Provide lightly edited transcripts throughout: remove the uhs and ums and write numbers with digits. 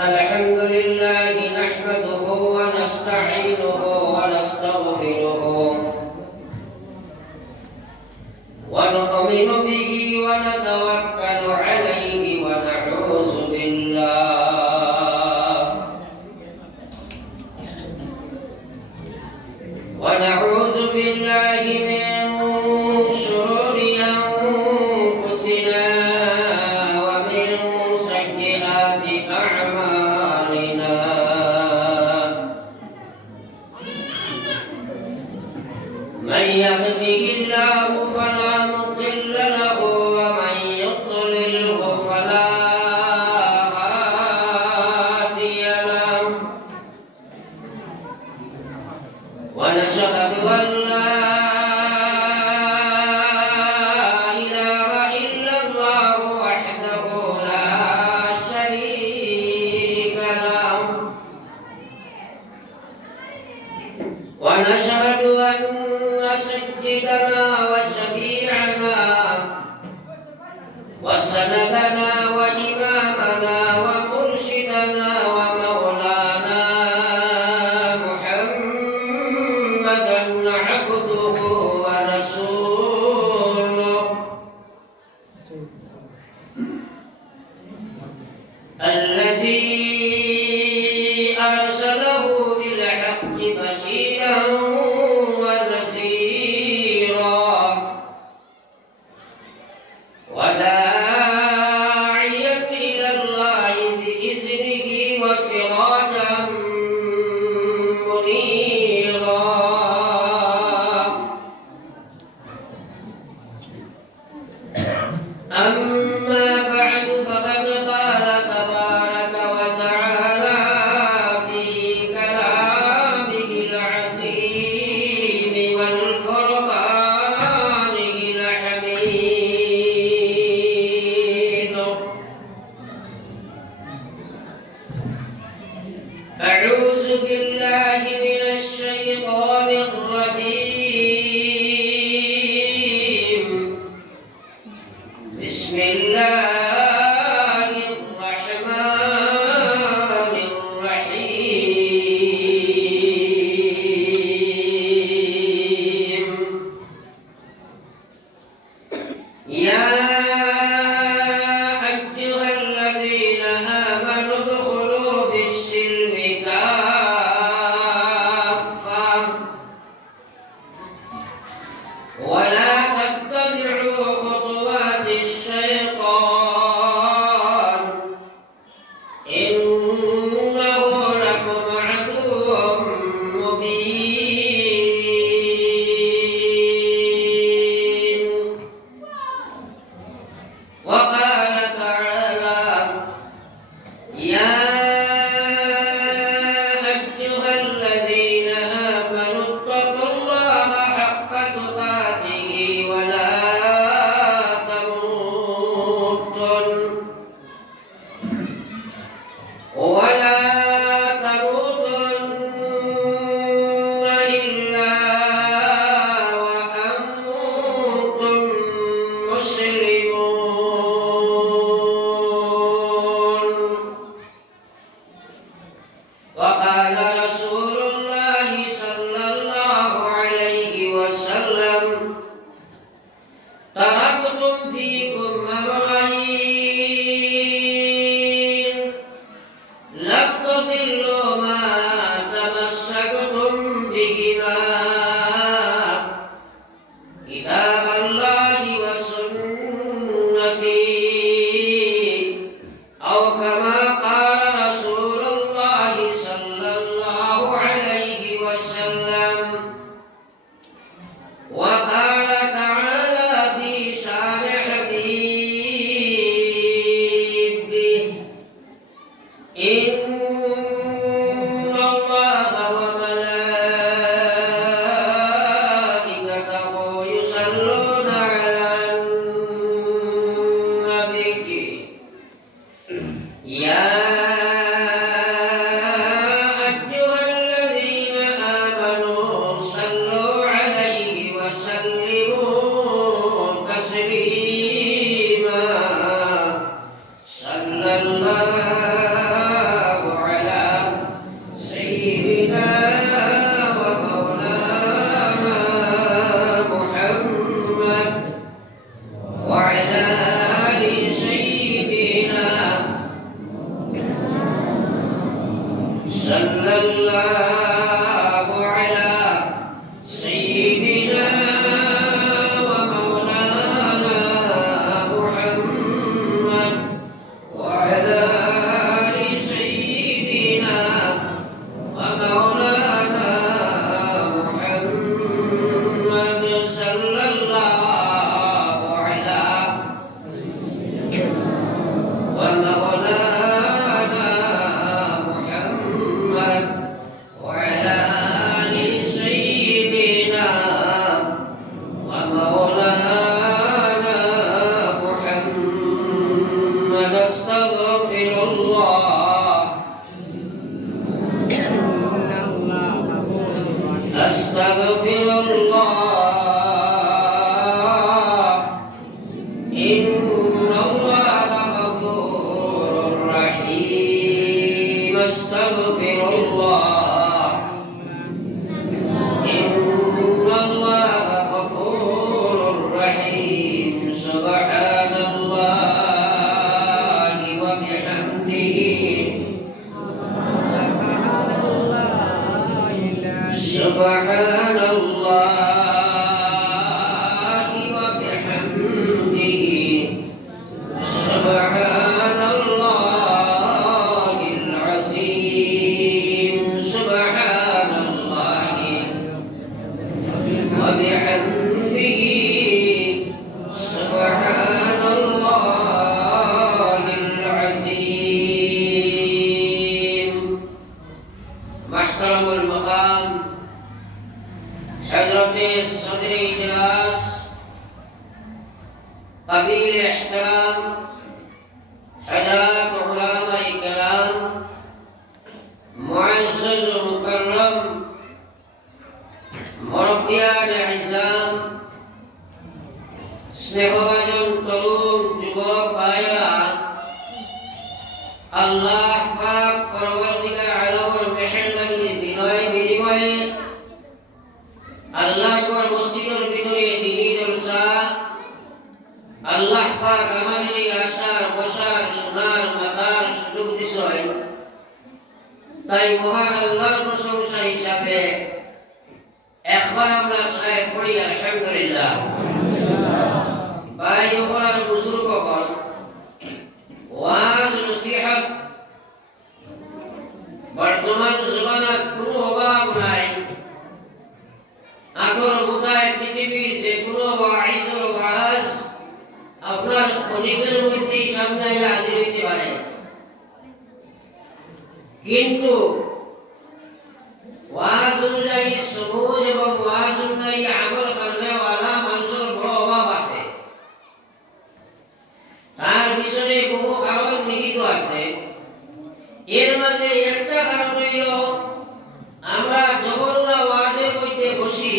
الحمد لله نحمده ونستعينه ونستغفره ونؤمن به ونتوكل عليه ونعوذ بالله من شرور أنفسنا ومن سيئات أعمالنا من يهده الله فلا مضل له ومن يضلله فلا هادي له ونشهد أن لا إله إلا الله وحده لا شريك له ونشهد أن سيدنا وشفيعنا وسندنا وإمامنا ومرشدنا ومولانا محمدا عبده ورسوله الذي أرسله بالحق بشيرا ونذيرا وداعيا إلى الله بإذنه وسراجا منيرا أما بعد فقد قال تبارك وتعالى ومولانا محمد وعلى آل سيدنا ومولانا محمد أستغفر الله أستغفر الله إن الله غفور رحيم أستغفر الله إن الله غفور رحيم سبحان الله وبحمده سبحان الله وبحمده سبحان الله العظيم سبحان الله وبحمده سبحان الله العظيم. محترم المقام حضرت صدر اجلاس قبیل احترام حضرات علماء کرام معزز و مکرم مربیان اعظام স্নেহভাজন তরুণ যুবক ভাইরা আল্লাহ পাক পরবর্তীকার আলমের মেহেরবানি বিনয় বিনিময়ে আল্লাহর পর মসজিদের ভিতরে দিনী জলসা আল্লাহ পাক আমাদের এই আশার বসার শোনার মাতার সুযোগ বিষয় তাই মহান আল্লাহর প্রশংসা হিসাবে একবার আমরা সবাই পড়ি আলহামদুলিল্লাহ। ভাই ওপর বুজুর্গ কখন ওয়াজ নসিহত বর্তমান জমানার কোনো অভাব নাই। আগর মোতায় পৃথিবীর যে কোনো ওয়াইজের ওয়াজ আপনার ক্ষণিকের মধ্যেই সামনে হাজির হইতে পারে, কিন্তু ওয়াজ অনুযায়ী সবুজ এবং ওয়াজ অনুযায়ী আমল করেওয়ালা মানুষের বড় অভাব আছে। তার পিছনে বহু কারণ নিহিত আছে। এর মাঝে একটা কারণ হইল আমরা যখন না ওয়াজের মধ্যে বসি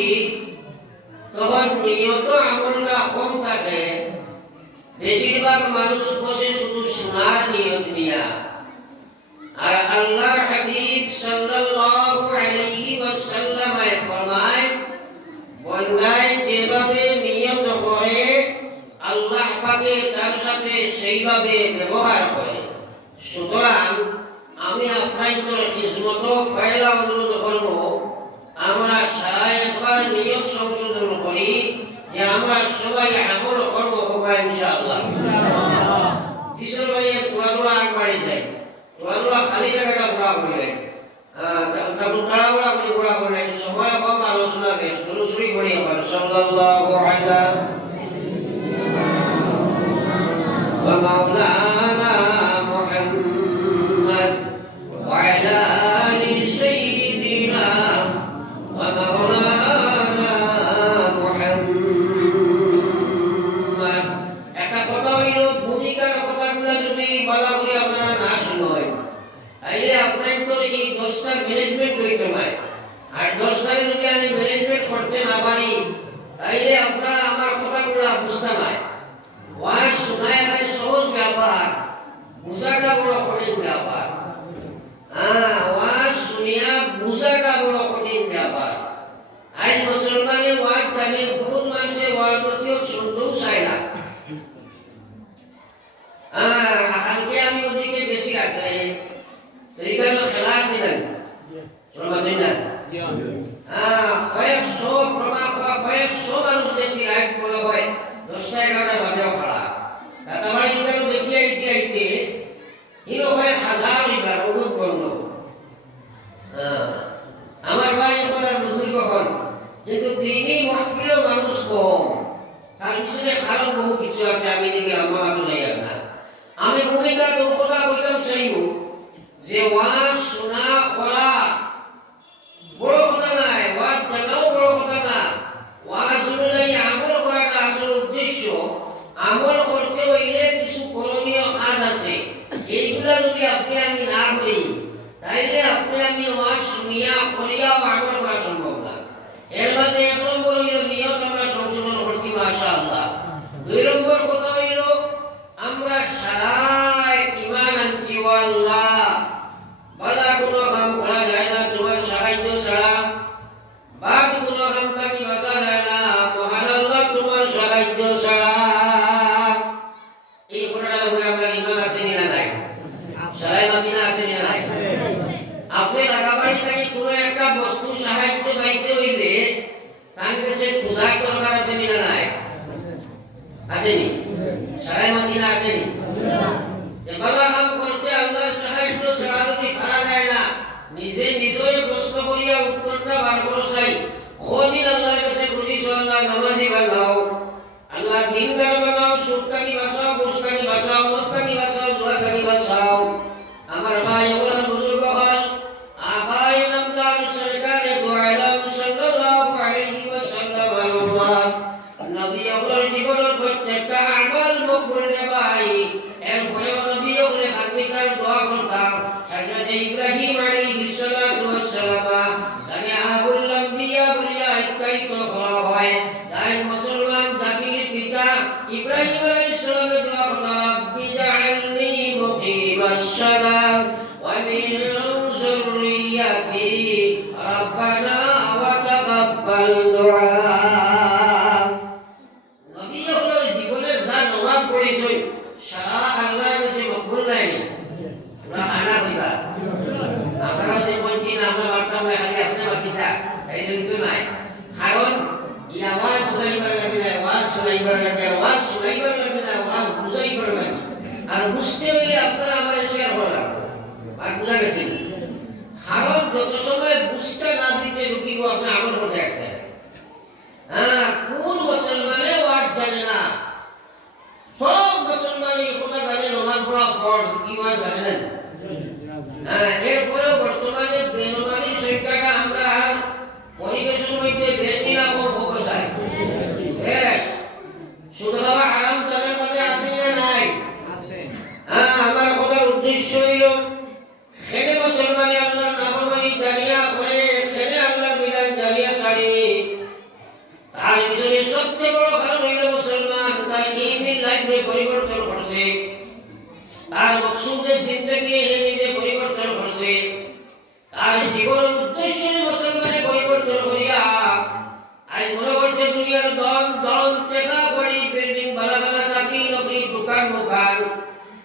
তখন নিয়ত আমলটা কম থাকে। বেশিরভাগ মানুষ বসে শুধু শোনার নিয়ত নিয়া। আর আল্লাহর হাবিব সাল্লাল্লাহু আলাইহি ওয়াসাল্লাম ফরমায় বন্দায় যেভাবে নিয়ত করে আল্লাহ পাকে তার সাথে সেইভাবে ব্যবহার করে। সুতরাং আমি আপনাদের খিদমত ফায়লা অনুরোধ করব আমরা সারা একবার নিয়ত সংশোধন করি যে আমরা সবাই আমল করব ইনশাআল্লাহ। কিশোর ভাইয়ের তোরা আগবাড়ি যায়, তোরা খালি জায়গাটা পুরা করে তারপর তাড়াহুড়া করে পুরা করে সময় কম আলোচনা বেশ শুরু করি আবার সাল্লাল্লাহু আলা ওয়া মাওলানা মুহাম্মদ ওয়া আলা আলি সাইয়্যিদিনা ওয়া মাওলানা মুহাম্মদ। একটা কথা হইল ভূমিকার কথাগুলো যদি বলা বলি আপনারা না শুনেন তাইলে আপনার তো এই 10টার ম্যানেজমেন্ট হইতে পারে। আর 10টারে যদি আমি ম্যানেজমেন্ট করতে না পারি তাইলে আপনারা আমার কথাগুলো বুঝতে পারে। ওয়াজ শোনায় এখানে সহজ ব্যাপার, বুঝাটা বড় কঠিন ব্যাপার। ওয়াজ শুনিয়া বুঝাটা বড় কঠিন ব্যাপার। আজ মুসলমানের ওয়াজ জানে, বহুত মানুষের ওয়াজ নসিহত শুনতেও চায় না। কালকে আমি ওদিকে বেশি রাখলে এইখানে খেলা ছিলেন কয়েকশো মানুষ বেশি রাইট বলে হয় 10টা 11টা বাজেও খেলা তারপরে যেখানে দেখি আইসি আইতে হিরো হয় হাজার লিটার অনুপ বন্ধ। আমার ভাই এখন আর বুঝলি কখন, কিন্তু তিনি মহফিলেও মানুষ কম। তার পিছনে কারণ বহু কিছু আছে, আমি দেখি আমার যাই না। আমি ভূমিকা তো কথা বলতাম চাইব যে ওয়াজ শোনা করা বড় কথা নাই, ওয়াজ জানাও বড় কথা না, ওয়াজ অনুযায়ী আমল করাটা আসল উদ্দেশ্য। আমল করতে হইলে কিছু করণীয় কাজ আছে, এইগুলা যদি আপনি আমি না করি তাইলে আপনি আমি ওয়াজ শুনিয়া করিয়াও আমল করা সম্ভব না। এর মাঝে এক নম্বর হইল নিয়ত আমরা সংশোধন করছি মাশাআল্লাহ। দুই নম্বর কথা হইল আমরা সারাই ঈমান আনছি আল্লাহ বালা কোনো কাম করা যায় না তোমার সাহায্য ছাড়া, বাদ কোনো কাম থাকি বাঁচা যায় না মহান আল্লাহ তোমার সাহায্য ছাড়া। এই কথাটা বলে আমরা ঈমান আছে না নাই? সারাই মাদিনা আছে না নাই? আপনি লাগাবাড়ি থেকে কোনো একটা বস্তু সাহায্য পাইতে হইলে তার কাছে খোঁজার দরকার আছে না নাই? আসেনি? সারাই মাদিনা আসেনি? যে বালা কাম করতে আল্লাহর সাহায্য ছাড়া যদি পারা যায় না, নিজে নিজেই প্রশ্ন করিয়া উত্তরটা বার করো চাই। কোনদিন আল্লাহর কাছে বুঝিস আল্লাহ নামাজি বানাও, আল্লাহ দিনদার বানাও, সুখকারী বাঁচাও, বুঝকারী বাঁচাও, মদকারী বাঁচাও, জুয়াকারী বাঁচাও। আমার ভাই ওরা বুজুর্গ হল আবাই নামদার সরকারে দু আলম সাল্লাল্লাহু আলাইহি ওয়াসাল্লাম আল্লাহ নবী ওর জীবনের প্রত্যেকটা আমল মকবুল রে ভাই। এর ভয়ে নবী ওরে হাকিকার দোয়া করতাম। হযরত ইব্রাহিম আলাইহিস সালাতু ওয়াস সালাম তাকে আবুল আম্বিয়া বলিয়া আখ্যায়িত করা হয়। তাই মুসলমান জাতির পিতা ইব্রাহিম আলাইহিস সালামের দোয়া করতাম, রব্বি জাআলনি মুকিমাশ সালাত ওয়া মিন যুররিয়াতি রাব্বানা ওয়া তাকাব্বাল দুআ। নবী ওর জীবনের যা নামাজ পড়েছেন সারা আল্লাহর কাছে মকবুল নাইনি। তোমরা আনা কইবা আপনারা যে বলছেন আমরা বার্তাম না খালি আপনি বাকিটা এই কিন্তু নাই। কারণ এই আওয়াজ শুনাইবার লাগে না, আওয়াজ শুনাইবার লাগে, আওয়াজ শুনাইবার লাগে না, আওয়াজ বুঝাইবার লাগে। আর বুঝতে হইলে আপনারা আমার শেয়ার করা লাগবে। আর বুঝা গেছে? কারণ যত সময় বুঝতে না দিতে ঢুকিব আপনি আমল করতে একটা কোন মুসলমানে ওয়াজ জানে না? সব মুসলমানই কথা জানে নামাজ পড়া ফরজ, কি ওয়াজ জানেন? এরপরে বর্তমানে বেনমানির সংখ্যাটা আমরা পরিবেশের মধ্যে দেশ নিয়ে বসাই। শুধু বাবা হারাম জানার মধ্যে আছে না নাই? আমার কথার উদ্দেশ্য হইল সেনে মুসলমানি আল্লাহর নাফরমানি জানিয়া করে সেনে আল্লাহর বিধান জানিয়া ছাড়িনি। তার পিছনে সবচেয়ে বড় কারণ হইল মুসলমান তার ইলমি লাইফে পরিবর্তন করছে, তার মকসুদের জিন্দেগি নিজে পরিবর্তন করছে, তার জীবনের উদ্দেশ্য মুসলমানে পরিবর্তন করিয়া আজ মনে করছে দুনিয়ার দম দম টেকা বড়ি বিল্ডিং বানাগানা চাকরি নকরি দোকান মোকান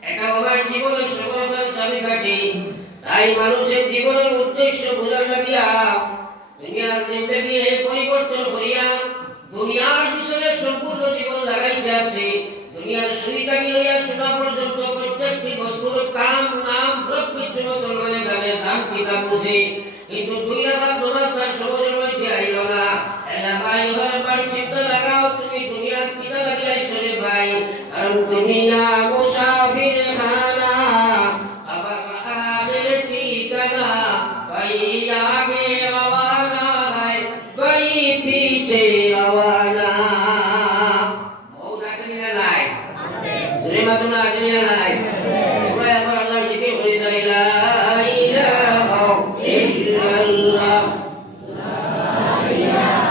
এটা আমার জীবনের সফলতার চাবিকাঠি। তাই মানুষের জীবনের উদ্দেশ্য বোঝার লাগিয়া দুনিয়ার জিন্দেগি পরিবর্তন করিয়া দুনিয়ার হিসেবে সম্পূর্ণ জীবন লাগাইতে আসে। দুনিয়ার সুবিধাকে লইয়া শোনা পর্যন্ত প্রত্যেকটি বস্তুর কাম নাম সব কিছু মুসলমানের গানের দাম কিতাব বুঝে, কিন্তু দুই রাকাত নামাজ তার সমাজের মধ্যে আইল না। এলা ভাই ঘর বাড়ি চিন্তা লাগাও তুমি দুনিয়ার কিতা লাগাইছো রে ভাই, কারণ দুনিয়া মুসাফির খানা আবার আখিরাত ঠিকানা, ভাই আগে রওয়ানা হয় ভাই পিছে রওয়ানা। মৌত আছে না নাই? আছে। জুরে মাতুনা আছে না নাই? তোমরা আবার আল্লাহর জিকির করিস লা ইলাহা ইল্লাল্লাহ লা ইলাহা ইল্লাল্লাহ লা ইলাহা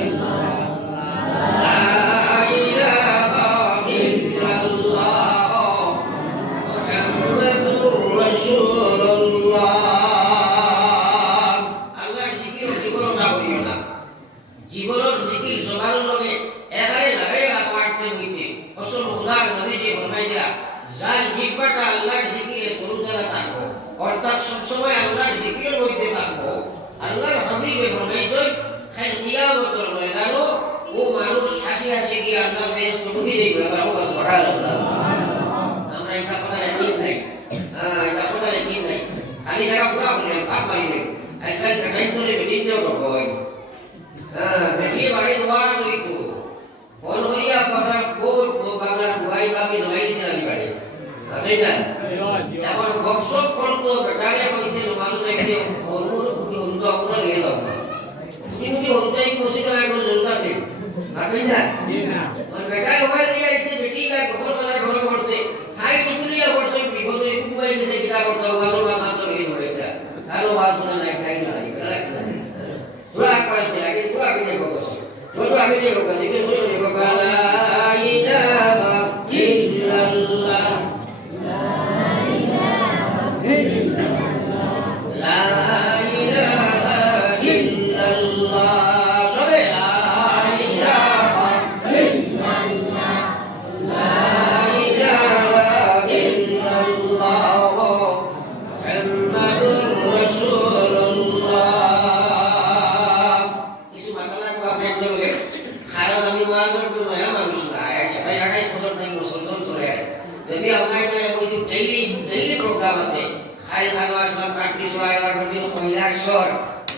ইল্লাল্লাহ লা ইলাহা ইল্লাল্লাহ মুহাম্মাদুর রাসূলুল্লাহ। আল্লাহর জিকির জীবন না করিও না, জীবনের জিকির জবানের লগে একারে লাগাই রাখতে হইতে আসল খোদার নবী যে ফরমাইয়া যার জিহ্বাটা আল্লাহর জিকিরে তরুতাজা থাকবো, অর্থাৎ সবসময় আল্লাহর জিকিরের মধ্যে থাকবো। আল্লাহর হাবিবে ফরমাইছেন খালি কিয়ামতের ময়দানে ও মানুষ হাসি হাসি গিয়ে আল্লাহর বেহেশত ঢুকে যাবে। সুবহানাল্লাহ। আমরা এটা কথা ঠিক নাই, এটা কথা ঠিক নাই। খালি জায়গা পুরা বললেন পাপ মারিলেন আজকাল বেটাই ধরে বেটিতেও কয় বেটিয়ে বাড়ি দোয়া হইতো কোন ওই বেটা ওই নিয়ে আইছে বেটি না ঘর বাজার ঘর করছে খাই টুকুলিয়া করছে বিপদ এই কুকুয়াই গেছে কিতাব পড়তে ভালো মাথা তো এই ধরেছে কারো বাস না নাই খাই না রাখছে না তোরা পড়তে লাগে তোরা আগে দেখো তোরা আগে দেখো দেখে বলো দেখো লা ইলাহা ইল্লাল্লাহ লা ইলাহা ইল্লাল্লাহ সবে লা ইলাহা ইল্লাল্লাহ লা ইলাহা ইল্লাল্লাহ মুহাম্মাদুর রাসূলুল্লাহ কিছু মাতালা কো আপনি বলে খারাপ আমি ওয়াজের তো নয়া মানুষ না সেটা আগে বছর থেকে বছর চলে যদি আপনার বসে ডেইলি প্রোগ্রাম আছে খাই খাওয়া আসলাম প্র্যাকটিস করা করতে কইলার শর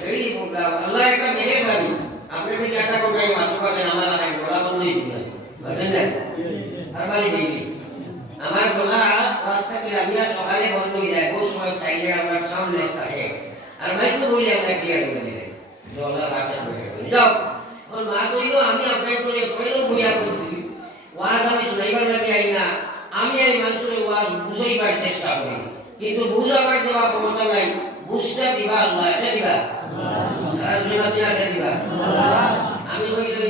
ডেইলি প্রোগ্রাম আল্লাহ একটা দেখে পারি আপনি কি একটা প্রোগ্রাম মাত্র করেন আমার আগে গোলা বন্ধ হয়েছিল বুঝলেন না আর মানে ডেইলি আমার গোলা রাস্তা কি আমি সকালে বন্ধ হয়ে যায় বহু সময় সাইডে আমার সামনে থাকে আর ভাই তো বলি আমরা ক্লিয়ার করে দিলে গোলা রাস্তা করে যাও ওর মা কইলো আমি আপনার করে কইলো বুঝা করছি ওয়াজ আমি শুনাইবার লাগি আই না আমি এই মানুষের ওয়াজ বুঝাইবার চেষ্টা করি কিন্তু বুঝাবার দেওয়া ক্ষমতা নাই বুঝতে দিবা আল্লাহ এটা দিবা দিবা আমি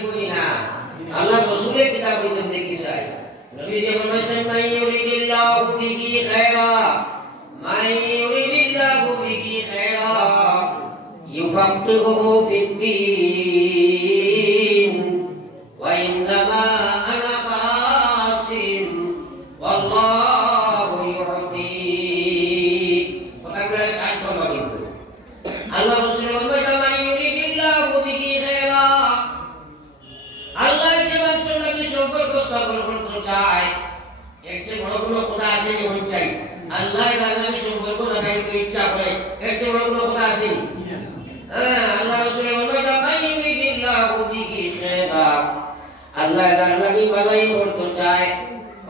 বলি না আল্লাহ রাসূলের কিতাব বলেছেন দেখি চাই নবী যে বলেছেন মান ইউরিদিল্লাহু বিহি খায়রা মান ইউরিদিল্লাহু বিহি খায়রা ইউফাক্কিহুহু ফিদ্দীন ওয়া ইন্নামা আনা কাসিম ওয়াল্লাহু ইউতি কথাগুলো সাইজ করবা কিন্তু আল্লাহ রাসূলের বলেন মান ইউরিদিল্লাহু বিহি খায়রা আল্লাহ যে মানুষের লাগি সম্পর্ক স্থাপন করতে চায় এর চেয়ে বড় কোনো কথা আছে যে মন চাই আল্লাহ যার লাগি সম্পর্ক রাখাইতে ইচ্ছা করে এর চেয়ে বড় কোনো কথা আছে হ্যাঁ আল্লাহ রাসূলের বলেন মান ইউরিদিল্লাহু বিহি খায়রা আল্লাহ যার লাগি ভালোই করতে চায়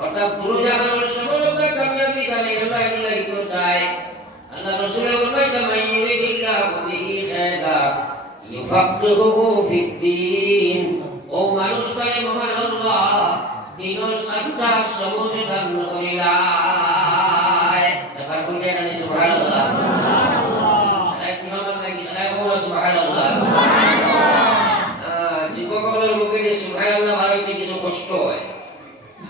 অর্থাৎ পুরো জাগানোর সফলতা কামিয়াবি তাহলে আল্লাহ কি লাগতে চায় আল্লাহ রাসূলের বলেন মান ইউরিদিল্লাহু বিহি খায়রা ইউফাক্কিহুহু ফিদ্দীন ও মানুষ করে মহান আল্লাহ দিনের সাতটা সবুজ দান করিলায় এবার বলে না সুবহানাল্লাহ সুবহানাল্লাহ কি আল্লাহ বলে সুবহানাল্লাহ যুবকদের মুখে যে সুবহানাল্লাহ বলতে কিছু কষ্ট হয়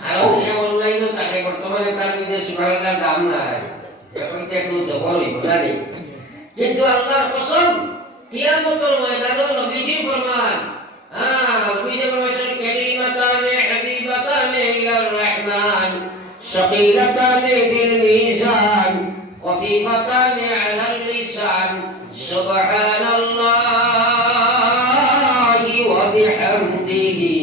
আর ওই অনলাইনে থাকে বর্তমানে তার নিজে সুবহানাল্লাহ দাম নাই এখন তো একটু জবরই বলারে কিন্তু আল্লাহর কসম কিয়ামতের ময়দানে নবীজি ফরমান নবীজি ফরমায়েছেন কালিমাতানে হাবিবাতানে ইলার রহমান শাকিলাতানে ফিল মিজান খফিফাতানে আলাল লিসান সুবহানাল্লাহি ওয়া বিহামদিহি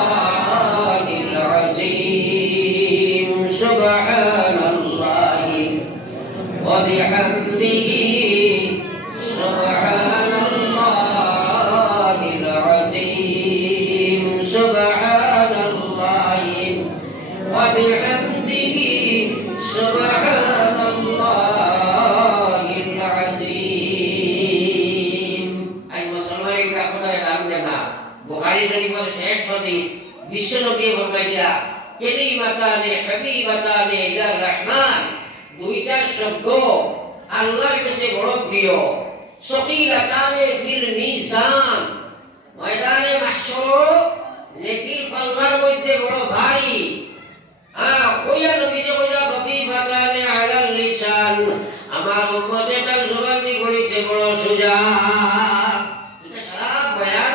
সুবহানাল্লাহিল আযীম সুবহানাল্লাহি ওয়া বিহামদিহি সুবহানাল্লাহিল আযীম সুবহানাল্লাহি ওয়া বিহামদিহি সুবহানাল্লাহিল আযীম আই মুসলমানের কাপড়ের নাম জানা বুখারী শরীফের শেষ হাদিস বিশ্বনবী ফরমাইলা কালিমাতানে হাবিবাতানে ইলার রহমান দুইটা শব্দ আল্লাহর কাছে বড় প্রিয় সকিলাতানে ফিল মিজান ময়দানে মাহশর নেকির পাল্লার মধ্যে বড় ভারী কইয়া নবী যে কইলা খফিফাতানে আলাল লিসান আমার উম্মতের তার জবান দিয়ে বলিতে বড় সোজা এটা সারা বয়ান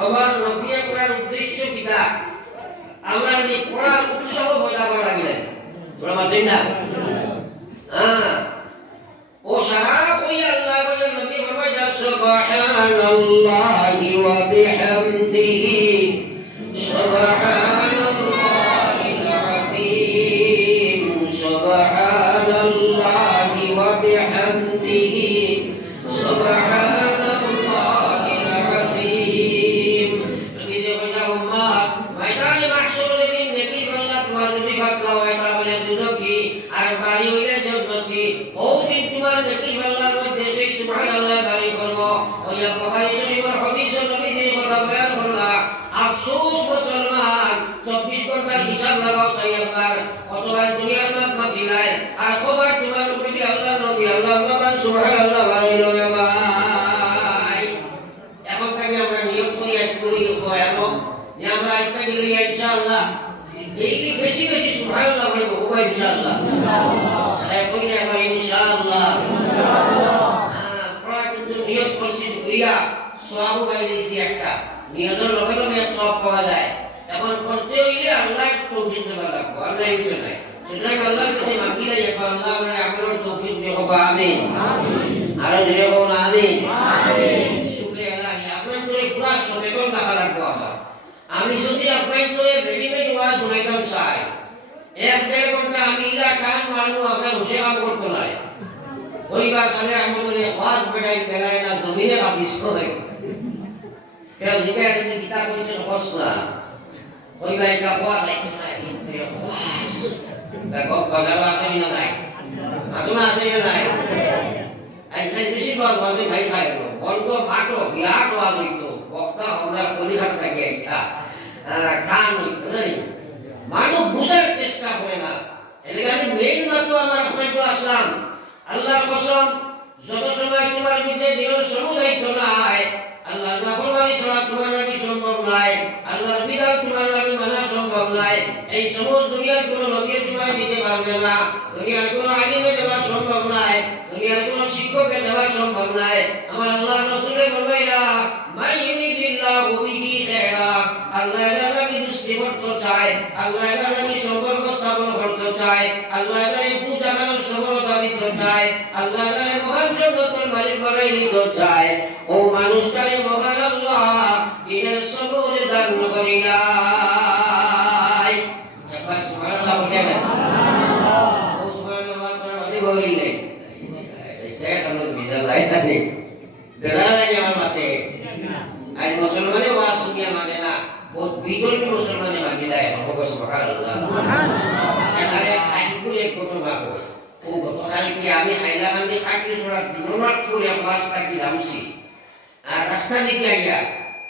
আমার নবীয়ে করার উদ্দেশ্য কিটা আমরা যদি পড়ার উৎসাহ বোঝাবো লাগলে তোমরা মানছেন না ও সারা কই আল্লাহ বলে নবী ফরমায় সুবহানাল্লাহি ওয়া বিহামদিহি সুবহানাল্লাহিল আযীম সুবহানাল্লাহি ওয়া বিহামদিহি সুবহানাল্লাহিল আযীম নবী যে বললেন উম্মত ময়দানে মাহশরে দিন নেকি বললা তোমার যদি ভাবলা হয় তাহলে দুজকি আর বাড়ি হইলে জান্নাতি ও দিন তোমার নেকি বললার মধ্যে সেই সুবহানাল্লাহ বাড়ি করব ওই বুখারী শরীফের হাদিস নবী যে কথা এমন যে আমরা আজকে গেলে ইনশাআল্লাহ এই কি বেশি বেশি সুবহানাল্লাহ বলবো ও ভাই ইনশাআল্লাহ আরে কই না ভাই ইনশাআল্লাহ হ্যাঁ পড়া কিন্তু নিয়ত করছি শুকরিয়া সওয়াব পাইছি একটা নিয়তের লগে লগে সওয়াব পাওয়া যায় এখন করতে হইলে আল্লাহ তৌফিক দেওয়া লাগবে আল্লাহ ইচ্ছে নাই সুতরাং আল্লাহর কাছে মাগি না যে আল্লাহ আমরা আপনার তৌফিক দেব আমিন আর দিলে বল আমিন শুকরিয়া আল্লাহ আপনার তোরে পুরা সচেতন থাকা লাগবে আমার আমি যদি আপনার তোরে রেডিমেড ওয়াজ শুনাইতাম চাই এক দেড় ঘন্টা আমি ইলা কান মারবো আপনার বসে কাম করতে নাই ওইবার তাহলে আমাদের ওয়াজ বেড়াই গেলায় না জমিনে কাবিস করে কেউ যেটা একটা কিতাব হয়েছে হসনা ওইবার এটা ওয়াজ লাইতে নাই দেখো বাজার আছে না নাই আতুনা আছে না নাই আইখানে বেশি ওয়াজ ভাই খায় অল্প ফাটো বিরাট ওয়াজ হইতো বক্তা আমরা কলিহাট থেকে ইচ্ছা কান হইতো না মানুষ বুঝার চেষ্টা করে না এখানে মেইন মাত্র আমার আপনাকে আসলাম আল্লাহর কসম যত সময় তোমার মধ্যে দিনের সমুদায় নাই আল্লাহর নাফরমানি ছাড়া তোমার লাগি সম্ভব নাই আল্লাহর বিধান তোমার লাগি মানা সম্ভব নাই এই সমস্ত দুনিয়ার কোনো নবী তোমার দিতে পারবে না দুনিয়ার কোনো আলিমে দেওয়া সম্ভব নাই দুনিয়ার কোনো শিক্ষককে দেওয়া সম্ভব নাই আমার আল্লাহর রাসূলের ফরমাইলা মাই ইউরিদিল্লাহু বিহি খায়রা আল্লাহ লাগি দুষ্টি করতে চায় আল্লাহ লাগি সম্পর্ক স্থাপন করতে চায় আল্লাহ লাগি পূজা করার সফলতা দিতে চায় আল্লাহ লাগি মহান জগতের মালিক বানাই দিতে চায় ও মানুষটারে মহান আল্লাহ দিনের সবুজ দান করিলাই একবার সুবহানাল্লাহ বলে গেল ও সুবহানাল্লাহ করে বলিলে এটা কালো বিদায় লাইতাতে বেড়ালে আমার মাঠে আই মুসলমানে ওয়াজ শুনিয়া মানে না বহুত বিতর্ক মুসলমানে মানে দেয় আমাকে সুবহানাল্লাহ এখানে আইনগুলো এক কথা ভাবো ও গতকাল কি আমি হাইলাকান্দি খাটলি সরাত দিনরাত করে ওয়াজটা কি রামছি আর রাস্তা দিকে আইয়া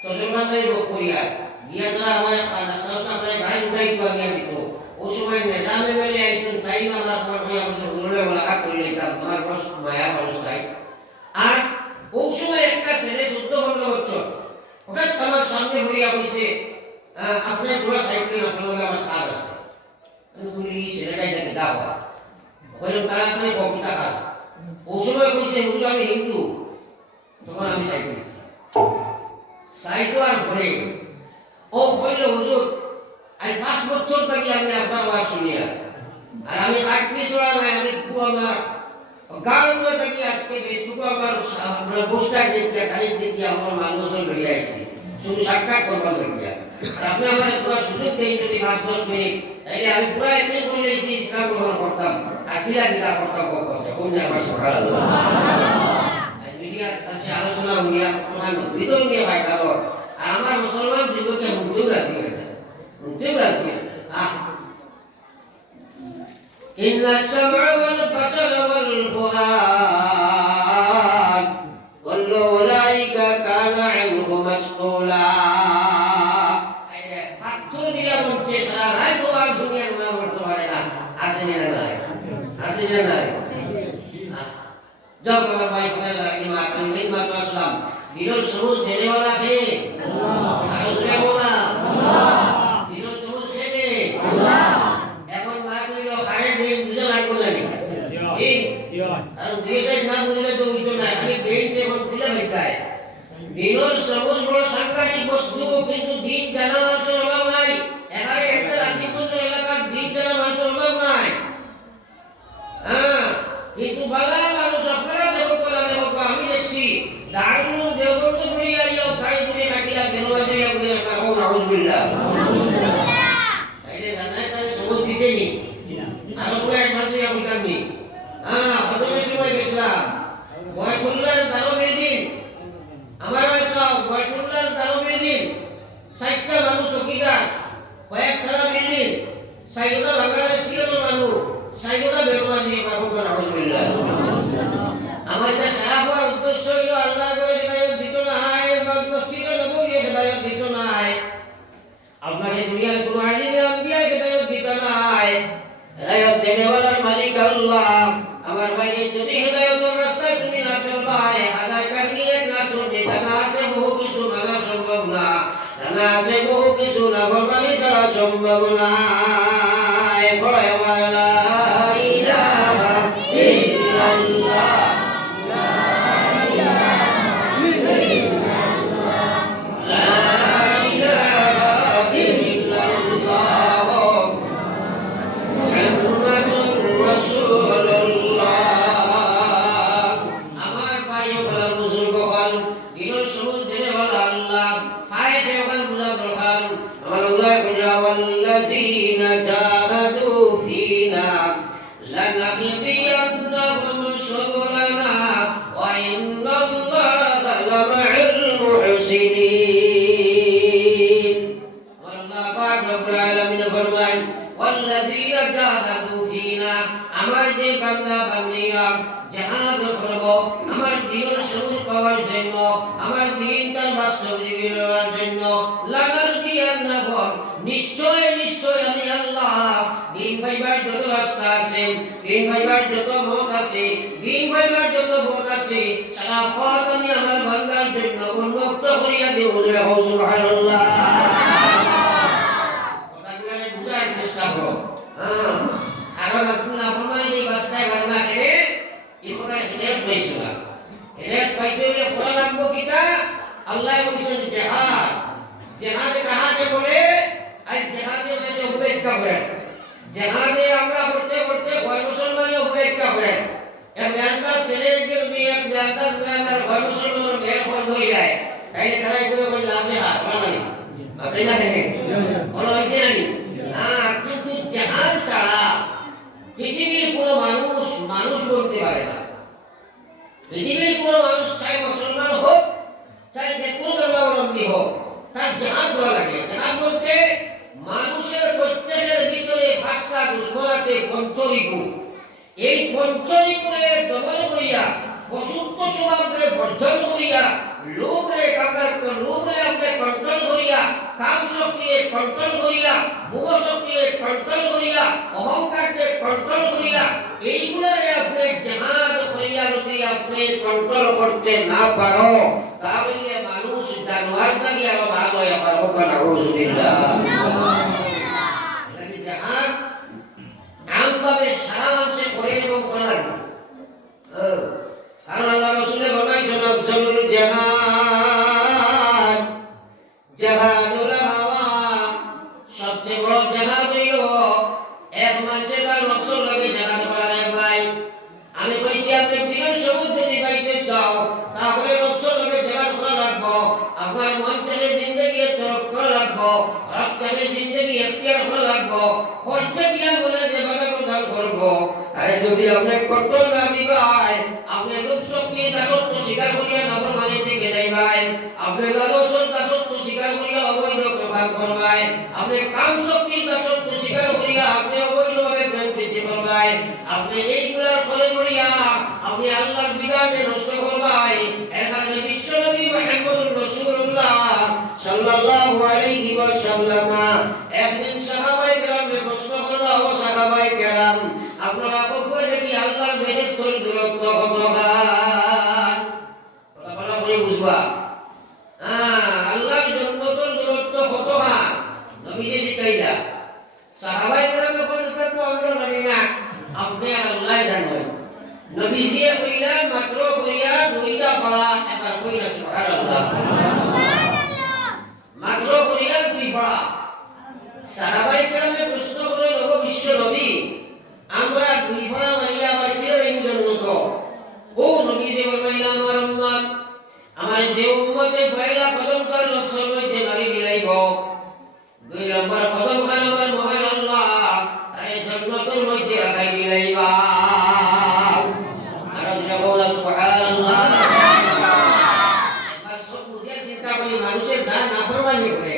চজরমাদাই বকরিয়া গিয়া যারা আমার রাস্তা আপনার গাড়ি উঠাই গিয়া দিত ও সময় নেজামে মেলে আইসুন চাই না আমরা আপনার ভাই আমাদের গুরুলে মোলাকাত করে নিতাম আমার বস মায়া মানুষ নাই আর ও সময় একটা ছেলে 14-15 বছর হঠাৎ আমার সামনে হইয়া বসে আপনার জোড়া সাইকেল আপনার আমার কাজ আছে আমি বলি ছেলেটাই দেখে দাওয়া বললাম তাড়াতাড়ি কবিতা কাজ ও সময় বসে হুজুর আমি হিন্দু তখন আমি সাইকেল সাইকেল আর ভরে ও কইল হুজুর আজ 5 বছর থেকে আমি আপনার ওয়াজ শুনি আর আমি চাকরি ছড়া নাই আমি আমার গাঁও থেকে আজকে ফেসবুকে আমার পোস্টার দেখতে খালি দেখি আমার মানুষজন বেরিয়ে আসছে শুধু সাক্ষাৎ করবার লাগিয়া আপনি আমার পুরো সুযোগ দেন যদি 5-10 মিনিট তাইলে আমি পুরো এটেন্ড করে এসে ইসলাম গ্রহণ করতাম আর কিলা কিলা করতাম কোন আমার সুবহানাল্লাহ আজ মিডিয়ার কাছে আলোচনা হইয়া কোরআন ভিতর নিয়ে ভাই কারণ আমার মুসলমান যুবককে মুক্তি রাখি إن السمع والبصر والفؤاد كل أولئك كان عنه مسؤولا ফাত্তর দিলা বলছে সারা রাত ওয়াজ শুনিয়ে না করতে পারে না আসে না নাই जब अगर भाई पता लगा कि मां चंदिन मां असलम दिनों समझ देने वाला है अल्लाह और बोला दिनों समझ है अल्लाह এখন মা কইলো খারে দিন বুঝা লাগবে না ঠিক আর দেশে না বুঝলে তো হইতো না খালি দেন যে কোন দিলে হইতায় দিনের সমঝ বড় সাংঘাতিক বস্তু কিন্তু দিন জানা মানুষের অভাব নাই এখানে একটা রাশিপুঞ্জ এলাকার দিন জানা মানুষের অভাব নাই হ্যাঁ কিন্তু বালা মানুষ আপনারা দেব করা দেব আমি দেখছি দারুণ দেববন্ধ করে আইয়া তাই দূরে কাটিয়া দেন বাজাইয়া বলে কারণ আউযুবিল্লাহ আইলে জানাই তাই সমঝ দিছেনি আর পুরো এক মাসে আমি কামি হ্যাঁ হজমের সময় গেছিলাম বয়ঠুল্লার দারুমের দিন আমার সব বয়ঠুল্লার দারুমের দিন 60টা মানুষ চকিদার কয়েকটা বিল্ডিং 60টা বাংলাদেশ ছিল মানুষ 60টা বেরোয়া দিয়ে পাবো আলহামদুলিল্লাহ আমার এটা সারা হওয়ার উদ্দেশ্য হলো আল্লাহর করে হেদায়েত দিত না মসজিদে নববী হেদায়েত দিত না আপনার এই দুনিয়ার কোন আইনে আম্বিয়া হেদায়েত দিত না হেদায়েত দেনেওয়ালার মালিক আল্লাহ আমার জানা আছে বহু কিছু না বলবানি ছাড়া সম্ভব নয়। পড়ে আমার লা ইলাহা ইল্লাল্লাহ, লা ইলাহা ইল্লাল্লাহ, লা ইলাহা ইল্লাল্লাহ, মুহাম্মাদুর রাসূলুল্লাহ। আমার ভাই ও বুজুর্গ হল দিনের সবুজ দিনে বলা আল্লাহ ফায়দে ওখান বুঝা দরকার। আল্লাহ বুঝা ওয়াল্লাযীনা জাহাদু ফীনা লানাহদিয়ান্নাহুম সুবুলানা ওয়া ইন্নাল্লাহা লামা'আল মুহসিনিন। আল্লাহ পাক রব্বুল আলামিন ফরমান ওয়াল্লাযীনা জাহাদু ফীনা, আমার যে বান্দা বান্দীরা জিহাদ করব আমার দ্বীনের সবুজ পাওয়ার জন্য, আমার দ্বীন তার বাস্তব জীবনের জন্য, লানাহদিয়ান্নাহুম নিশ্চয় নিশ্চয় আমি আল্লাহ দ্বীন পাইবার যত রাস্তা আছে, দ্বীন পাইবার যত পথ আছে, দ্বীন পাইবার যত পথ আছে, সারা পথ আমি আমার বান্দার জন্য উন্মুক্ত করিয়া দেব। সুবহানাল্লাহ। কথাগুলো বুঝার চেষ্টা করো। কারণ আপনার আপনার এই বাস্তায় বান্না করে ইফরা হিদায়াত পাইছো না। হিদায়াত পাইতে হলে পড়া লাগবো কিটা? আল্লাহ বলেছেন জিহাদ। জিহাদ কাহাকে বলে? আজ জিহাদে দেশে উপেক্ষা করেন। জিহাদে আমরা করতে করতে ভয় মুসলমানই উপেক্ষা করেন। এক ম্যানকার ছেলেকে যদি এক ম্যানকার আমার ভয় মুসলমানের মেয়ে ফোন ধরে যায় তাইলে তারাই করে বললে আপনি হাত বানাই আপনি না দেখেন কোনো হয়েছে নাকি? কিন্তু জিহাদ ছাড়া পৃথিবীর কোনো মানুষ মানুষ বলতে পারে না। পৃথিবীর কোনো মানুষ চাই মুসলমান হোক চাই যে কোনো ধর্মাবলম্বী হোক তার জিহাদ করা লাগে। জিহাদ বলতে মানুষের প্রত্যেকের ভিতরে পাঁচটা দুশ্মন আছে, পঞ্চরিপু। এই পঞ্চরিপুরে দমন করিয়া অসুস্থ স্বভাবকে বর্জন করিয়া লোভরে লোভরে আপনি কন্ট্রোল করিয়া, কাম শক্তিকে কন্ট্রোল করিয়া, ভোগ শক্তিকে কন্ট্রোল করিয়া, অহংকারকে কন্ট্রোল করিয়া এইগুলারে আপনি জিহাদ করিয়া যদি আপনি কন্ট্রোল করতে না পারো তাহলে মানুষ জানোয়ার থেকে আরো ভালো হয়ে পারবো না। নাউযুবিল্লাহ। জিহাদ আমভাবে সারা মানুষে করে এবং করা লাগবে। কারণ আল্লাহ রাসূল বলেছেন আফজালুল জিহাদ জিহাদুল হাওয়া, সবচেয়ে বড় জিহাদ হইল এক মানুষের তার নফসের লগে জিহাদ করা। ভাই আমি কইছি আপনি দিনের সবুজ যদি পাইতে চাও তাহলে নফসের লগে জিহাদ করা লাগবে। আপনার মন চাইলে জিন্দেগি তরক করা লাগবে, রব চাইলে জিন্দেগি ইখতিয়ার করা লাগবে। খরচা দিয়া বলে যে বাগা প্রদান করব তাই যদি আপনি কন্ট্রোল না দিবাই আপনি লোভ শক্তির দাসত্ব স্বীকার করিয়া নাফরমানি থেকে যাইবাই, আপনি লালসর দাসত্ব স্বীকার করিয়া অবৈধ কাজ করবাই, আপনি কাম শক্তির দাসত্ব স্বীকার করিয়া আপনি অবৈধভাবে প্রেম প্রীতি করবাই, আপনি এইগুলার ফলে করিয়া আপনি আল্লাহর বিধানকে নষ্ট করবাই। এর কারণে বিশ্বনবী মুহাম্মদুর রাসূলুল্লাহ সাল্লাল্লাহু আলাইহি ওয়াসাল্লাম একদিন সাহাবায়ে কেরামকে প্রশ্ন করলো, ও সাহাবায়ে কেরাম আপনারা কখন দেখি আল্লাহর বেহেশতের দূরত্ব কত হাত? কথা বলা বলে বুঝবা। আল্লাহর জান্নাতের দূরত্ব কত হাত? নবীজি জিজ্ঞাসা। সাহাবায়ে কেরাম যখন উত্তর আমরা জানি না, আপনি আল্লাহ জানেন। নবীজি কইলা মাত্র কইয়া দুইটা পাড়া একবার কইলা সুবহানাল্লাহ। মাত্র কইয়া দুই পাড়া। সাহাবায়ে কেরামে প্রশ্ন করে নবী বিশ্ব নবী আমরা দুই পাড়া মারিয়া আবার কি এই জান্নাত? ও নবীজি বললেন আমার উম্মত, আমার যে উম্মতে পয়লা কদম তার নফসের মধ্যে মারি দিলাইব, দুই নম্বর কদম খান আমার মহান আল্লাহ তার জান্নাতের মধ্যে রাখাই দিলাইবা। আর যাব না সুবহানাল্লাহ। এবার সব বুঝে চিন্তা করি মানুষের যা নাফরমানি করে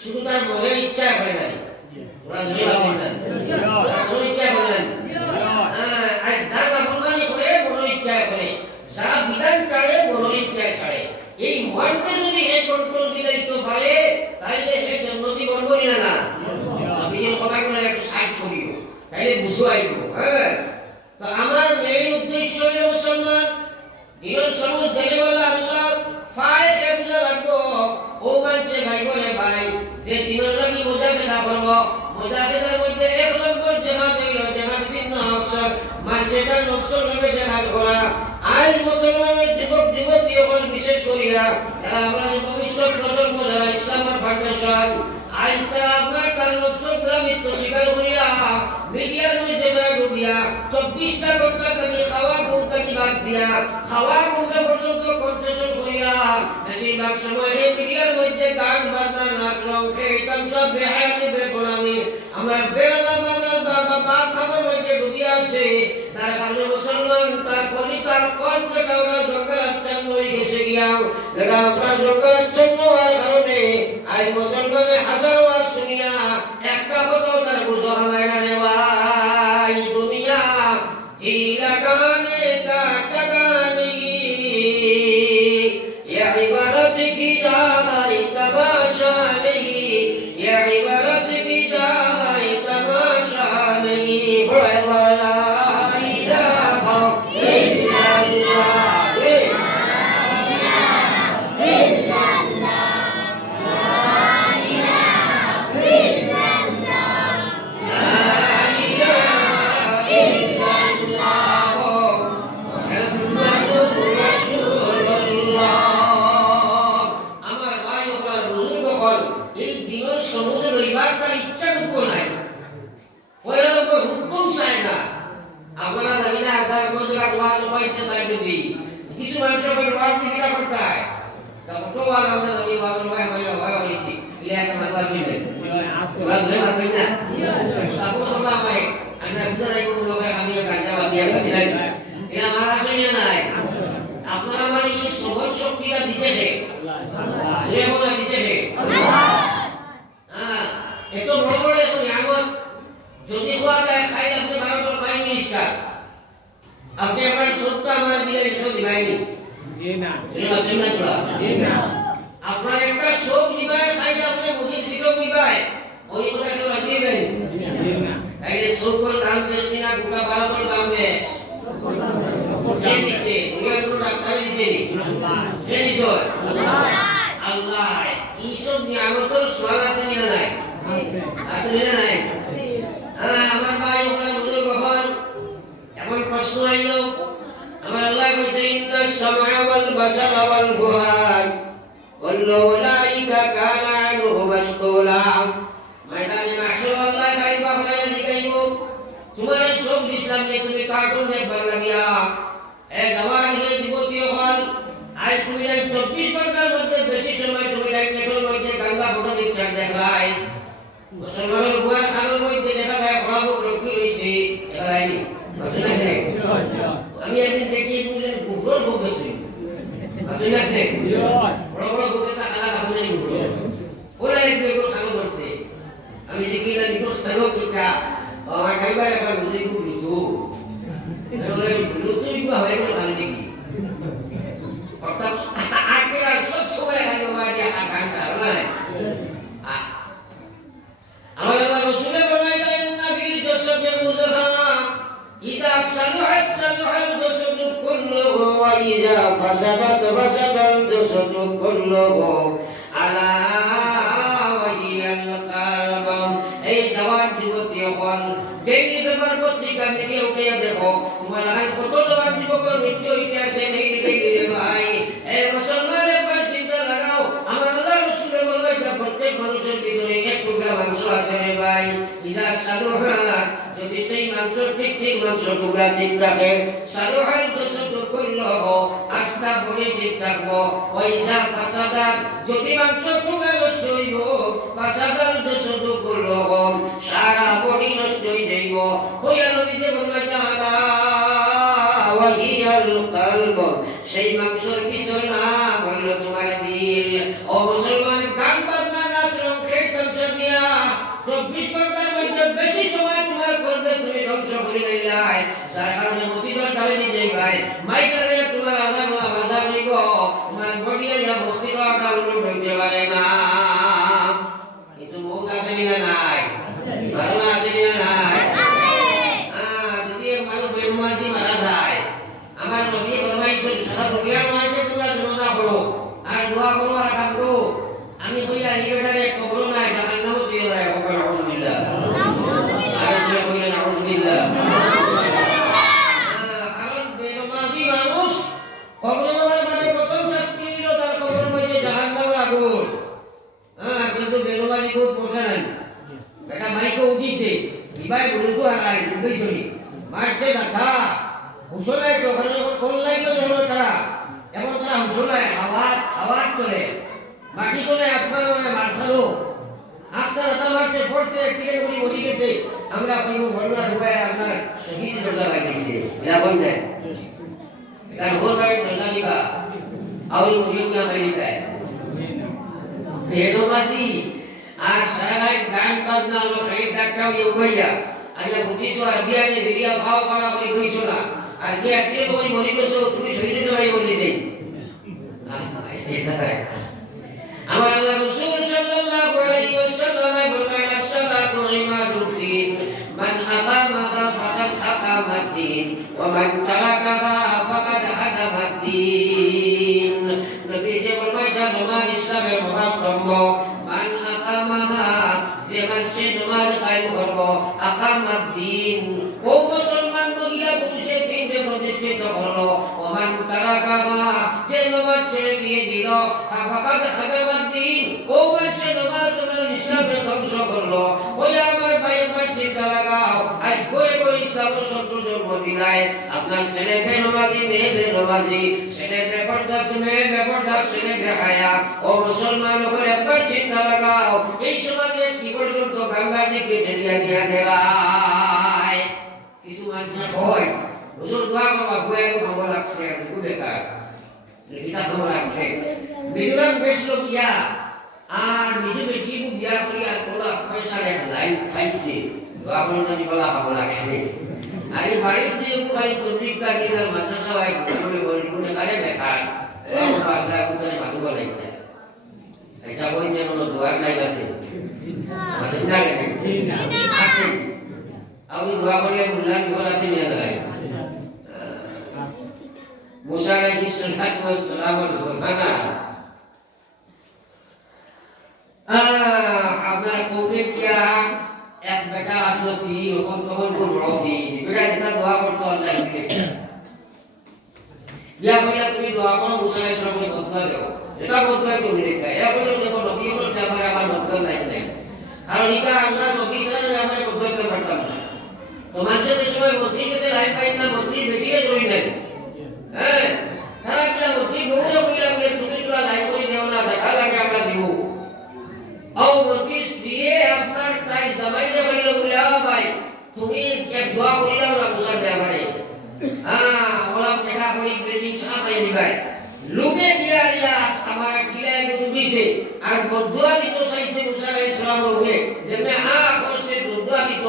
শুধু তার মনের ইচ্ছা করে না। ওরা ধরে ভাবেন না মনের ইচ্ছা করে না। আর যা নাফরমানি করে মনের ইচ্ছা করে, যা বিধান ছাড়ে মনের ইচ্ছা ছাড়ে। এই মনকে যদি হে কন্ট্রোল দিলেই তো পারে তাইলে হে জান্নাতি করবো না না। নবীর কথাগুলো একটু সাইড করিও তাইলে বুঝো আইব। তো আমার মেইন উদ্দেশ্য হলো মুসলমান দিনের সবুজ দেখে বলে আল্লাহ ফায় বুঝা রাখবো। ও মানুষে ভাই বলে করব মুজাহিদের মধ্যে এক নম্বর জিহাদ হইল জিহাদ দিন নসর মানুষের নসর লাগে জিহাদ করা আজ মুসলমানের যুবক যুবতী হল বিশেষ করিয়া যারা আমরা ভবিষ্যৎ প্রজন্ম যারা ইসলামের ফাউন্ডেশন আজ তারা আপনার তার নসর গ্রামিত্ব স্বীকার করিয়া মিডিয়ার মধ্যে যারা ঢুকিয়া 24টা ঘন্টা তাকে খাওয়া ঘুমটা কি বাদ দিয়া খাওয়া ঘুমটা পর্যন্ত কনসেশন করিয়া বেশিরভাগ সময় এই মিডিয়ার মধ্যে গান বাজনা নাচ রং খেতাম সব বেহায়াতি বেপনামি আমরা বেড়ালাম আমরা বাবা খাবার মধ্যে ঢুকিয়া আসে তার কারণে মুসলমান তার কলিতার কণ্ঠটা ওরা জঙ্গলাচ্ছন্ন হয়ে গেছে গিয়া যেটা ওরা জঙ্গলাচ্ছন্ন হওয়ার কারণে আজ মুসলমানের হাজার ওয়াজ শুনিয়া একটা কথাও তার বুঝো হয় না রে ভাই দুনিয়া জি লাগানে কা কাটানি ইয়া ইবারত কি জাই তমাশা নেই ইয়া ইবারত কি জাই তমাশা নেই ওয়ালা ইলাহা ইল্লাল্লাহ কিছু মানুষের ওয়াজ দিকে করতে হয় তো ওয়াজ আমরা জানি ওয়াজ ভাই আমরা ভালো হইছি ইলে একটা মানুষ আসবে আসলে ধরে আসবে না সাপোজ আমরা ভাই আমরা বুঝাই কোন লোকের আমি গাঁজা বাদিয়া দিলাই এরা আমার আসলে নাই আপনারা আমার এই সবল শক্তিটা দিছে রে আল্লাহ যে বলা দিছে রে আল্লাহ হ্যাঁ এত বড় বড় এখন নিয়ামত যদি হওয়া যায় খাই আপনি ভারতের প্রাইম মিনিস্টার আপনি আপনার সত্য আমার দিলে এসব দিবাইনি না আপনার একটা শোক দিবাই খাইলে আপনি মুখে ছিটো দিবাই ওই কথা কেউ রাখিয়ে দেন তাইলে শোক করে দাম দেশ কিনা গোটা ভারতের দাম দেশ দিছে ওই কোনো ডাক্তার দিছে আল্লাহ এইসব নিয়ামতের সোয়াল আছে না নাই আছে না নাই আমার ভাই ওখানে বুজুর্গ হন এমন প্রশ্ন আইলো আমার আল্লাহ বলেছে ইন্নাস সামআ ওয়াল বাসারা ওয়াল ফুআদ কুল্লু উলাইকা কানা আনহু মাসউলা ময়দানে মাহশর আল্লাহ গায়বা হয়ে দিকাইবো তোমার সব ইসলাম নিয়ে তুমি কার্টুন দেখবার লাগিয়া এক জওয়ান হে যুবতী হল আজ তুমি 24 ঘন্টার মধ্যে বেশি সময় তুমি নেটের মধ্যে গঙ্গা ফটো দেখলাই মুসলমানের বুয়া খানোর মধ্যে দেখা যায় বড় লোকই রয়েছে এরাইনি আমি একদিন দেখি বুঝলেন গুগল ভোগ গেছে বড় বড় গুগলটা খালা খাবো নেই গুগল ওরা একটু এগুলো খানো করছে আমি দেখি না নিকট খানো কিটা আমার খাইবার একবার বুঝে খুব লুচু লুচু একটু হয়ে গেল আমি দেখি অর্থাৎ আটকের আর সব সময় খালি আমার দিয়ে গান কারো না আমার আল্লাহ রাসূল বলেন ইন্না ফিল জাসাদি মুযগা ইদা সালুহাত সালুহাল জাসাদু কুল্লুহু ওয়া ইদা ফাসাদাত ফাসাদাল জাসাদু কুল্লুহু আলা ওয়াহিয়াল কলব এই জওয়ান যুবতী হল দেখি তোমার পত্রিকা মিডিয়া উঠে দেখো তোমার আর কত জওয়ান যুবকের মৃত্যু হইতে আছে দেখি ভাই এই মুসলমান একবার চিন্তা লাগাও আমার আল্লাহ রাসূল বলেন প্রত্যেক মানুষের ভিতরে এক টুকরা মাংস আছে রে ভাই ইদা সালুহা যদি সেই মাংস ঠিক মাংস টুকরা ঠিক থাকে সালুহাল জাসাদু কুল্লুহু আস্থা বলে ঠিক থাকবো ওই যা ফাসাদা যদি মাংস টুকরা নষ্ট হইব ফাসাদাল জাসাদু কুল্লুহু সারা বডি নষ্ট হয়ে যাইব হইয়া নদীতে বলবাই জানা ওয়াহিয়াল কলব সেই মাংসর পিছন নাম হইল তোমার দিল ও মুসলমান গান বাজনা নাচ রং খেল তামসা দিয়া 24 ঘন্টার মধ্যে বেশি সময় তোমার করবে তুমি ধ্বংস করে নিলাই যার কারণে মুসিবত ধরে নিয়ে যাই ভাই মাইকারে তোমার আজান হইব তোমার বডি ইয়া মস্তিষ্ক আকার হইতে পারে না কিন্তু মুখ আছে না নাই ভালো আছে না নাই যদি মানুষ বেমাজি মারা যায় আমার নবী ফরমাইছেন সারা দুনিয়ার নমাজি বহুত পড়া নাই বেটা মাইকে উঠিছে ইবাই বলু তো আই দুই শুনি মারছে গাথা হুসলায় তো ওখানে যখন কোন লাইলো যখন তারা এখন তারা হুসলায় আওয়াজ চলে মাটি তোলে আসমান মারছালো আটটা রাতা মারছে ফোর্সে অ্যাক্সিডেন্ট করে মরে গেছে আমরা কইব ঘটনা ঢুকায় আপনার শহীদ দরজা লাগিয়েছে এরা বলতে এটা হোল রাইট দরজা দিবা আর মুরিও কে মারি পায় তেনোমাসি আর সারাই গান বাজনা লোক এক ডাক্তার ইউবাইয়া আয়া বুটিছো আর দিয়ানে দিয়া ভাও করা করে কইছো না আর যে অ্যাক্সিডেন্ট করে মরে গেছে তুমি শহীদ হয়ে বলি দেই আমার আল্লাহ রাসূল সাল্লাল্লাহু আলাইহি ওয়াসাল্লাম বলেন as-salatu imaduddin man aqamaha faqad aqamaddin wa man tarakaha faqad hadamaddin নবী যে বলেন নামাজ ইসলামের মহাস্তম্ভ মান আকামাহা যে মানুষ নামাজ কায়েম করবে আকামাদ্দিন ও মুসলমান মহিলা পুরুষের তিনটে প্রতিষ্ঠিত হলো ও মান তারাকাহা যে নামাজ ছেড়ে দিয়ে দিল ফাকাদ হাদামাদ্দিন ও মানুষ নামাজ ইসলামের ধ্বংস করলো ওই আমার ভাইয়ের চিন্তা লাগাও আজ করে করে ইসলামের শত্রু জন্ম দিলায় আপনার ছেলে বেনমাজি মেয়ে বেনমাজি ছেলে বেপরদাস মেয়ে বেপরদাস ছেলে বেহায়া ও মুসলমান হলে একবার চিন্তা লাগাও এই সমাজে কি পর্যন্ত গঙ্গাজি কেটে দিয়া দেয় কিছু মানুষ হয় হুজুর দোয়া করবা বয়ে ভালো লাগছে খুব বেকার এটা ভালো লাগছে বিদ্যুৎ বেশ লোক ইয়া আর নিজে বেটি বিয়া করিয়া তোলা পয়সা একটা লাইন খাইছে দোয়া করলে বলা ভালো লাগছে আরে বাড়িতে খালি তদ্বিকটা নিলাম মাদ্রাসা ভাই বলে বলি কোনে কারে বেকার বাবা কোথায় ভালো বলাইতে আচ্ছা বই যেন দোয়ার নাই আছে মাদ্রাসা আছে আমি দোয়া করিয়া বললাম বিপদ আছে নিয়ে লাগাই মুসা আলাইহিস সালাতু ওয়াস সালাম ফরমানা আপনার কৌমে কিয়া এক বেটা আসলো ফি ওখান তখন কোন রফি বেটা যেটা দোয়া করতো আল্লাহ দিকে ইয়া বইলা তুমি দোয়া করো মুসা আলাইহিস সালামের বদলা দাও এটা বদলা তুমি রেখা ইয়া বইলা দেখো নবী বলে আমার বদলা নাই কারণ এটা আল্লাহ নবী দ্বারা আমরা বদলা করতে পারতাম না তো মানুষের সময় মন্ত্রী কাছে লাইন পাই না মন্ত্রী বেরিয়ে জড়ি নাই হ্যাঁ তারা কি মন্ত্রী বহুরা বইলা বলে তুমি তোরা লাইন করে দেও না দেখা লাগে আমরা দিব আও নোটিশ দিয়ে আপনার তাই জামাই জামাইলো বলে ভাই তুমি যে দোয়া করিলাম না মুসার ব্যাপারে ওরা দেখা করি বেদি ছাড়া পাই দিবাই লোকে দিয়া রিয়া আমার ঠিলাই গুলো দিছে আর বদুয়া দিত চাইছে মুসা আলাইহিস সালাম ওকে যেমনে করছে বদুয়া দিত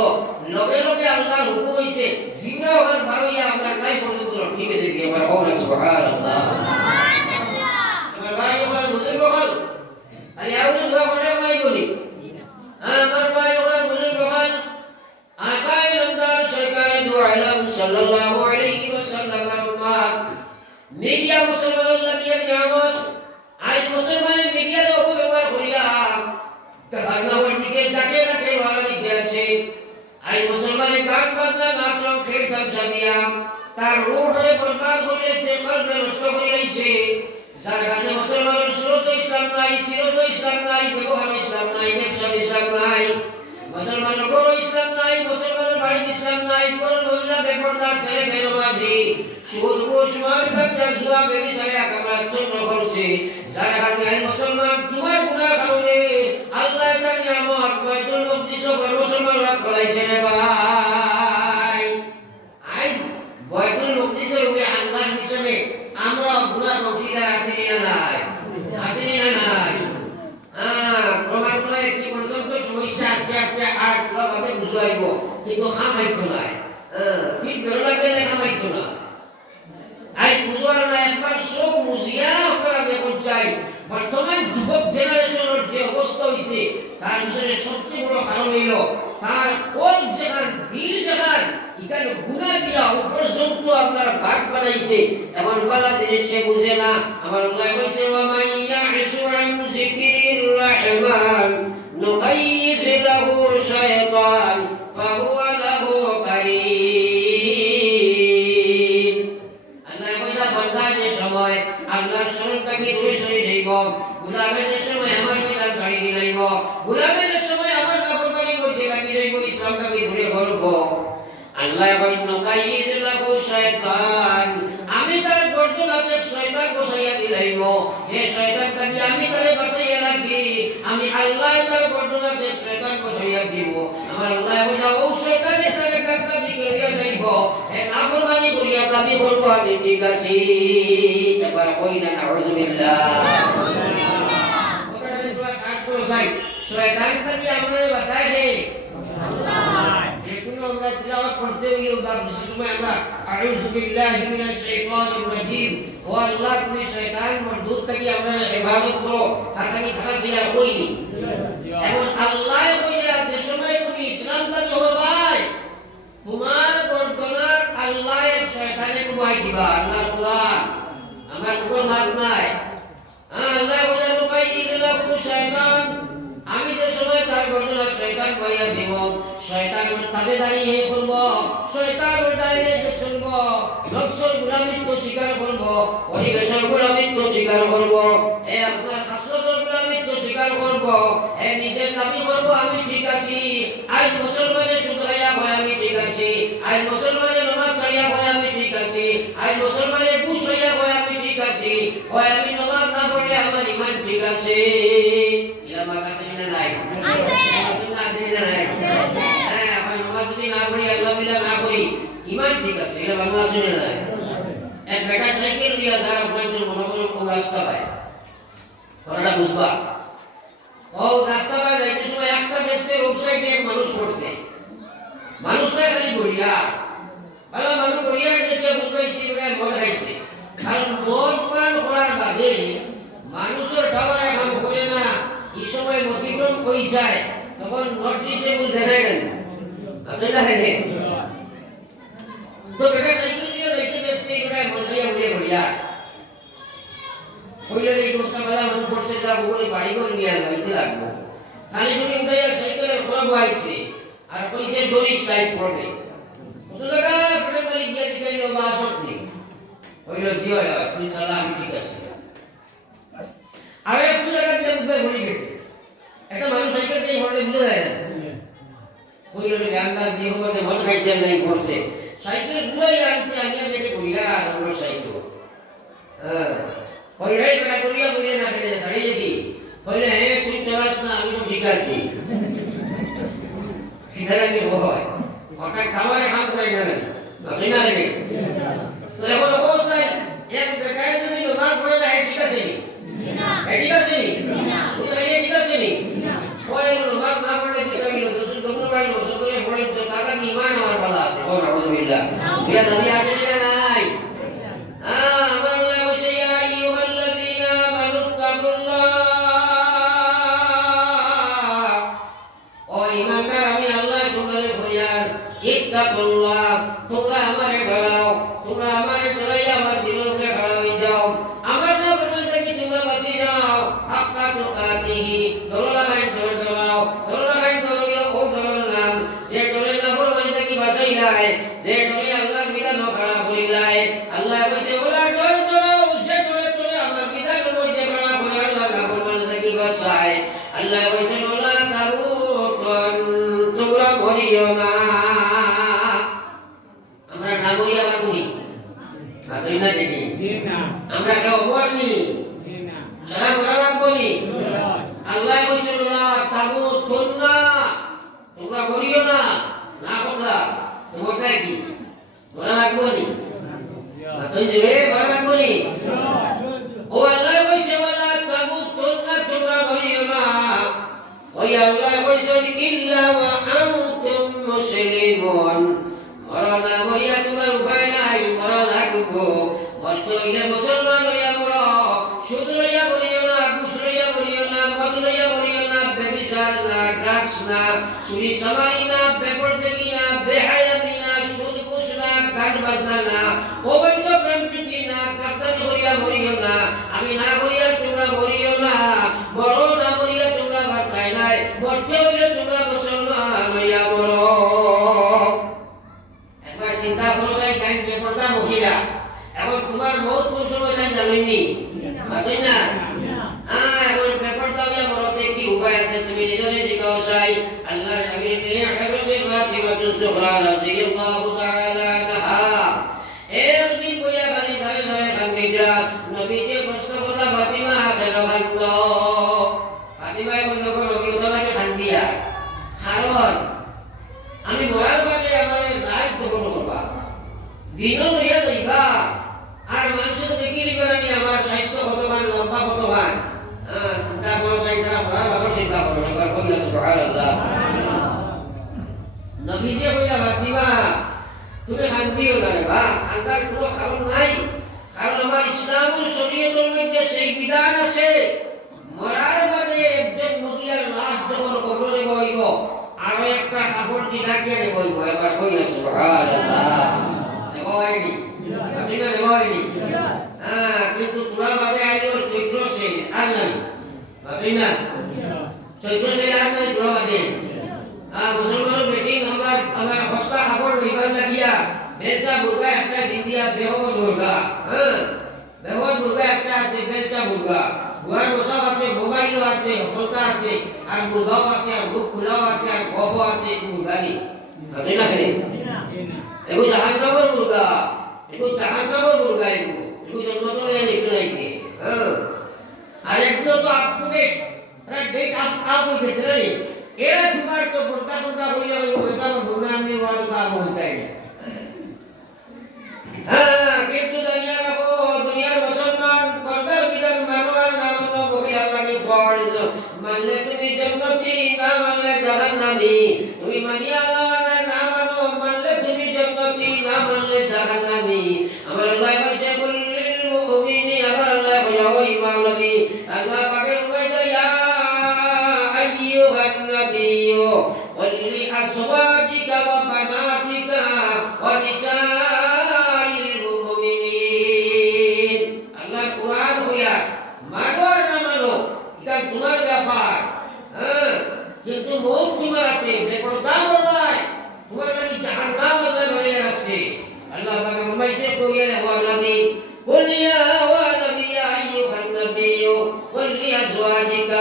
লগে লগে আল্লাহর হুকুম হইছে জিবরা ওর বারোয়া আপনার নাই পর্যন্ত ঠিক আছে কি আমার কওনা সুবহানাল্লাহ সুবহানাল্লাহ আমার ভাই আমার বুঝুন কখন আরে আউজ দোয়া করে মাই বলি আমার ভাই ওরা বুঝুন কখন আকাই রমজান সরকারে দোয়া আলাম সাল্লাল্লাহু আলাইহি ওয়াসাল্লাম উম্মাত মিডিয়া মুসলমানের লাগিয়ে নিয়ামত আজ মুসলমানের মিডিয়ার অপব্যবহার করিলাম জাহান্নামের দিকে ডাকে ডাকে ওরা দিকে আসে আজ মুসলমানের গান বাজনা নাচ রং খেল তামসা দিয়া তার রূহরে বরবাদ হইছে কলবে নষ্ট হইছে যার কারণে মুসলমানের সুরত ইসলাম নাই সিরত ইসলাম নাই ব্যবহার ইসলাম নাই ব্যবসা ইসলাম নাই মুসলমানের গরু ইসলাম নাই মুসলমানের বাড়ি ইসলাম নাই কোন মহিলা বেপরদা ছেলে বেনমাজি সুদ ঘুষ মাছ গাঁজা জুয়া ব্যভিচারে আকামাচ্ছন্ন করছে যার কারণে মুসলমান তোমার গুনাহ কারণে আল্লাহ তার নিয়ামত বাইতুল মুকদ্দিস মুসলমানরা ফলাইছে রে ভাই আই বাইতুল মুকদ্দিসের উপরে আল্লাহর মিশনে আমরা গুনাহ অংশীদার আছি না নাই আছি না নাই প্রমাণ করে কি পর্যন্ত সমস্যা আস্তে আস্তে আর পুরোভাবে বুঝাইব কিন্তু হামাইতো নাই ঠিক বেরোলাকে হামাইতো না আই বুঝবার না একবার সব মুজিয়া করা দেখুন চাই বর্তমান যুবক জেনারেশনের যে অবস্থা হইছে তার পিছনে সবচেয়ে বড় কারণ হইল তার কোন জায়গার দিল জায়গার এখানে গুণা দিয়া উপরযুক্ত আপনার ভাগ বানাইছে এমন বলা জিনিস সে বুঝে না আমার আল্লাহ কইছে ওয়া মাইয়া ইসু আন যিকিরির রহমান নুকাইয়িজ লাহু শাইতান ফাহুয়া লাহু কারীন আল্লাহ কইলা বান্দা যে সময় আল্লাহর শরণ থেকে দূরে সরে যাইব গুলামের সময় আমার বিধান ছাড়ি দিলাইব গুলামের আল্লাহ বলেন কাইয়িদ লাহু শাইতান আমি তার গর্দনাতে শয়তান বসাইয়া দিলাইব যে শয়তান তাকে আমি তারে বসাইয়া রাখি আমি আল্লাহ তার গর্দনাতে শয়তান বসাইয়া দিব আমার আল্লাহ বলে ও শয়তানে তারে কাছে দিকে যাইব এ নাফরমানি করিয়া দাবি করব আমি ঠিক আছি এবার কই না নাউযুবিল্লাহ ওটা তোরা সাত করে শয়তান তাকে আমারে বাসায় হে আল্লাহ যেগুলো আমরা তিলাওয়াত করতে হইল বা বিশেষ সময় আমরা আউযু বিল্লাহি মিনাশ শাইতানির রাজিম ও আল্লাহ তুমি শয়তান মরদুদ থেকে আমরা ইবাদত করো তাকে খারাপ দিয়া কইনি এবং আল্লাহ কইলা যে সময় তুমি ইসলাম থেকে হবাই তোমার গর্দনার আল্লাহ এক শয়তানে কুবাই দিবা আল্লাহ কোরআন আমরা সকল মাত নাই আল্লাহ বলে কাইয়িদ লাহু শাইতান আমি যে সময় তার গর্দনার শয়তান কইয়া দেব শয়তান তাবেদারি হে করব শয়তান ওটাইলে শুনব নফসের গোলামিত্ব স্বীকার করব পরিবেশের গোলামিত্ব স্বীকার করব এ আপনার হাসরতের গোলামিত্ব স্বীকার করব এ নিজের দাবি করব আমি ঠিক আছি আজ মুসলমানের শুধরাইয়া হয় আমি ঠিক আছি আজ মুসলমানের নামাজ ছাড়িয়া হয় আমি ঠিক আছি আজ মুসলমানের ঘুষ হইয়া হয় আমি ঠিক আছি হয় আমি নামাজ না পড়লে আমার ঈমান ঠিক আছে ইয়া মাকা সেনা নাই আছে তুমি আছে না নাই আছে হ্যাঁ আমি নামাজ যদি না পড়ি আল্লাহ বিল্লাহ না করি ঈমান ঠিক আছে এটা বাংলা আছে না নাই এক বেটা সাইকেল দিয়া দাঁড়া পর্যন্ত মনে করে কোন রাস্তা পায় ওরা বুঝবা ও রাস্তা পায় যাইতে সময় একটা দেখছে রোড সাইডে এক মানুষ পড়ছে মানুষটা খালি গড়িয়া ভালো মানুষ গড়িয়া দেখে বুঝবাইছি ওরা মদ খাইছে কারণ মদ পান করার বাদে মানুষের খাবার এখন করে না এই সময় অতিক্রম হয়ে যায় তখন নটিসেবল দেখায় না আপনি দেখেন তো বেটা সাইকেল দিয়ে দেখতে দেখছে ওরা মজাইয়া উড়ে গড়িয়া কইলে এই গোটা বেলা মানুষ পড়ছে যা বলে বাড়ি করে নিয়ে যাইতে লাগবো খালি তুমি উঠাইয়া সাইকেলের খরব আইছে আর কইছে দড়ির সাইজ পড়বে কত টাকা ফটে মালিক গিয়ে দিতে বা আসক্তি কইলো দিও তুই সালা আমি ঠিক আছে আর একটু টাকা দিয়ে উঠবে ঘুরে গেছে একটা মানুষ সাইকেল দিয়ে হলে বুঝে যায় না কইলো গান্দার দিয়ে হবে মদ খাইছে নাই পড়ছে সাইকেল ঘুরাই আনছে আনিয়া দেখে কইলা আর আমার সাইকেল কইলে বেটা করিয়া বলে না ফেলে সারি যেতি কইলে হে তুই চালাস না আমি তো ঠিক আছি সিধারা কি হয় হঠাৎ খাবারে খাম করে না আপনি না রে তো এখন কোস নাই এক বেটায় যদি নমাজ পড়ে যায় ঠিক আছে নি না ঠিক আছে নি না শুনাই ঠিক আছে নি না ওই নমাজ না পড়লে কি কইলো দোষের দোনো ভাই বসে করে পড়ে তো টাকা কি ঈমান আমার ভালো আছে ও নাউযুবিল্লাহ ইয়া নবী আছে না নাই আমার আল্লাহ বসে ইয়া আইয়ুহাল্লাযীনা আমানু তাকুল্লাহ ও ঈমানদার আমি আল্লাহ তোমাদের হইয়ার ইত্তাকুল্লাহ তোমরা আমারে ডরাও তোমরা আমারে ডরাইয়া আমার জীবনকে হারাই যাও আমার না বলতে থেকে তোমরা বাঁচি যাও হাক্কা তুকাতিহি দরলাগান ডরাও দরলাগান ডরাইলো ও ডরার নাম যে ডরে না ফরমানি থেকে বাঁচাই যায় যে ডরে আল্লাহর বিধান খারাপ করি যায় আল্লাহ বসে বলা ডর ডরাও সে ডরে চলে আমার বিধানের মধ্যে খারাপ করে আল্লাহ না ফরমানি থেকে বাঁচায় আল্লাহ বসে বলা তাবুতন তোমরা ভরিও না আমরা না বলি আমরা বলি আপনি না দেখি আমরা কেউ বলি সারা বলা বলি আল্লাহ বসে বলা তাবুতন না তোমরা ভরিও না না বলা তোমারটা কি বলা লাগবো নি আপনি যে বলা লাগবো নি ও আল্লাহ বসে বলা তাবুতন না তোমরা ভরিও না ওই আল্লাহ বসে ইল্লা ওয়া আনতুম মুসলিমুন ওরা মরিয়া তোমার উপায় নাই ওরা লাগবো বর্তমানে মুসলমান হইয়া বড় সুদ লইয়া বলিও না ঘুষ লইয়া বলিও না মদ লইয়া বলিও না ব্যভিচার না ড্রাগস না চুরি সামারি না বেপরদেগি না বেহায়াতি না সুদ ঘুষ না গান বাজনা না অবৈধ প্রেম প্রীতি না গাদ্দারি হইয়া বলিও না আমি না বলিয়া তোমরা বলিও না বড় না বলিয়া তোমরা বার্তায় নাই বর্ষে হইলে তোমরা মুসলমান হইয়া বড় একবার চিন্তা করো গান বেপরদা মহিলা এখন তোমার বহুত কোন সময় জানেননি না এখন বেপরদা হইয়া বড়তে কি উপায় আছে তুমি নিজরে জিজ্ঞাসা চাই আল্লাহর নবী হযরত ফাতিমা জোহরা রাদিয়াল্লাহু তাআলা আনহা একদিন বইয়া গালি ধরে ধরে ভাঙ্গিয়া নবীকে প্রশ্ন করলা ফাতিমা কেন ভাঙলো ফাতিমা বলল নবী তোমাকে ভাঙ্গিয়া কারণ আমি মরার পরে আমার রাত গ্রহণ করবা দিনও হইয়া যাইবা আর মানুষ তো দেখি নিবানি আমার স্বাস্থ্য কতবান লম্বা কতবান চিন্তা করো তাই তারা মরার ভালো চিন্তা করো এবার বললা সুবহানাল্লাহ নবীজি বললা ফাতিমা তুমি শান্তিও না বা শান্তার কোনো কারণ নাই কারণ আমার ইসলামের শরীয়তের মধ্যে সেই বিধান আছে মরার পরে একজন মহিলার লাশ যখন কবরে বইব আরো একটা কাপড় কি ঢাকিয়ে নেব এবার বললা সুবহানাল্লাহ নেবইনি আপনি না নেবইনি কিন্তু তোরা বাদে আইলো চৈত্র সে আর নাই আপনি না চৈত্র সে আর নাই তোরা বাদে মুসলমান মিটিং আমার হস্তা কাপড় লইবার লাগিয়া বেচা মুরগা একটা দিদিয়া দেহ মুরগা দেহ মুরগা একটা আছে বেচা মুরগা গুয়ার মশাব আছে মোবাইলও আছে হলতা আছে আর মুরগাও আছে আর মুখ খোলাও আছে আর গফও আছে মুরগানি আপনি না কেন এগো জাহান্নামের মুরগা এগো জাহান্নামের মুরগা এগো জন্ম তো নেই নাকি আর একটু তো আপনি ডেট আপ হয়ে গেছে না এরা ছুমার তো পড়তা পড়তা বইয়া ওই বেসানো ভুনা আমি ওয়ার কাম হইতাই কিন্তু দুনিয়ার মুসলমান পর্দার বিধান মানবার নাম বলি আল্লাহকে ফরজ মানলে তুমি জান্নাতি না মানলে জাহান্নামী তুমি মানিয়া না মানো মানলে তুমি জান্নাতি না মানলে জাহান্নামী আমার আল্লাহ বলেছে বললিল মুমিনি আমার আল্লাহ বলে ওই ইমাম নবী আল্লাহ পাকের বলেছে ইয়া আইয়ুহান নাবিয়্যু ওয়াল লিআজওয়াজিকা ওয়া বানাতিকা ওয়া নিসাইল মুমিনিন আল্লাহ কুরআন হইয়া মানবার না মানো এটা তোমার ব্যাপার কিন্তু মৌত তোমার আছে বেপরদা নয় তোমার কাছে জাহান্নাম আল্লাহ বলে আছে আল্লাহ পাক ফরমাইছে কইয়া ওয়া নবী قل يا نبي أيها النبي قل لأزواجك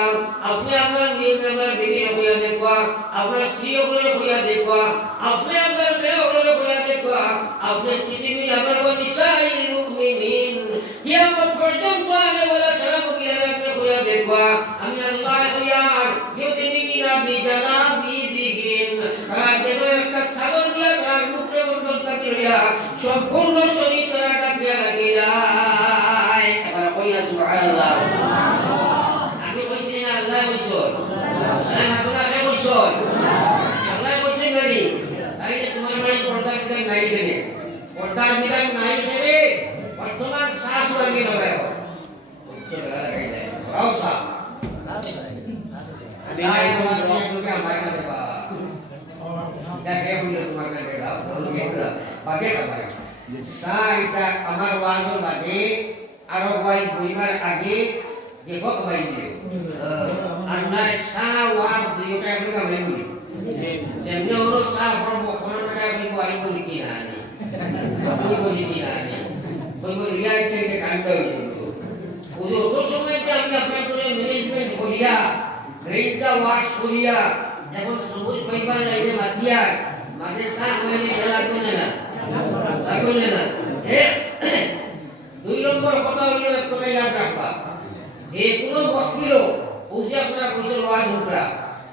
আপনি আপনার মেয়ের বিবি হইয়া দেখবা আপনার স্ত্রী হইয়া দেখবা আপনি আপনার মেয়ে হইয়া দেখবা আপনি পৃথিবীর আপনার নিসাইল মুমিনিন কিয়ামত পর্যন্ত আগে বলা সালাম হইয়া দেখবা আমি আল্লাহ হইয়া ইউতিনিনা বিজানাবিহিম তারা যেন একটা ছাগল দিয়া তার মুখে বন্ধন থাকি হইয়া সম্পূর্ণ শরীর তারা ডাকিয়া লাগি যায় এবার কইয়া সুবহানাল্লাহ আমি কইছি না আল্লাহ কইছন না তোমরা কইছন আল্লাহ কইছেন নাকি তাই তোমার বাড়ি পর্দার বিধান নাই কেনে পর্দার বিধান নাই কেনে বর্তমান শাসু আমি নবে উত্তর লাগাই যায় রাউসা আমি তোমার লোকে আমায় না দেবা দেখে বলে তোমার কাছে দাও বলো মেয়েরা বাগে খাবার সাইটা আমার ওয়াজের বাদে আরো ওয়াই বইবার আগে যে ফক বাইলে আর না সা ওয়াজ দিওটা আমরা বলি যেমনি ওর সা ফরব কোনটা বইবো আই বলি কি না নি বলি কি না নি বইবো রিয়াই থেকে কাণ্ড হইলো ওই তো সময় যে আমি আপনাদের ম্যানেজমেন্ট করিয়া ব্রেইনটা ওয়াশ করিয়া এখন সবুজ ফাইবার লাইনে মাতিয়া মাঝে সা মানে খেলা করে না লাগবে না দুই নম্বর কথা হইলো এক কথা ইয়াদ রাখবা যে কোনো মহফিল বুঝে আপনারা কইছেন ওয়াজ উঠরা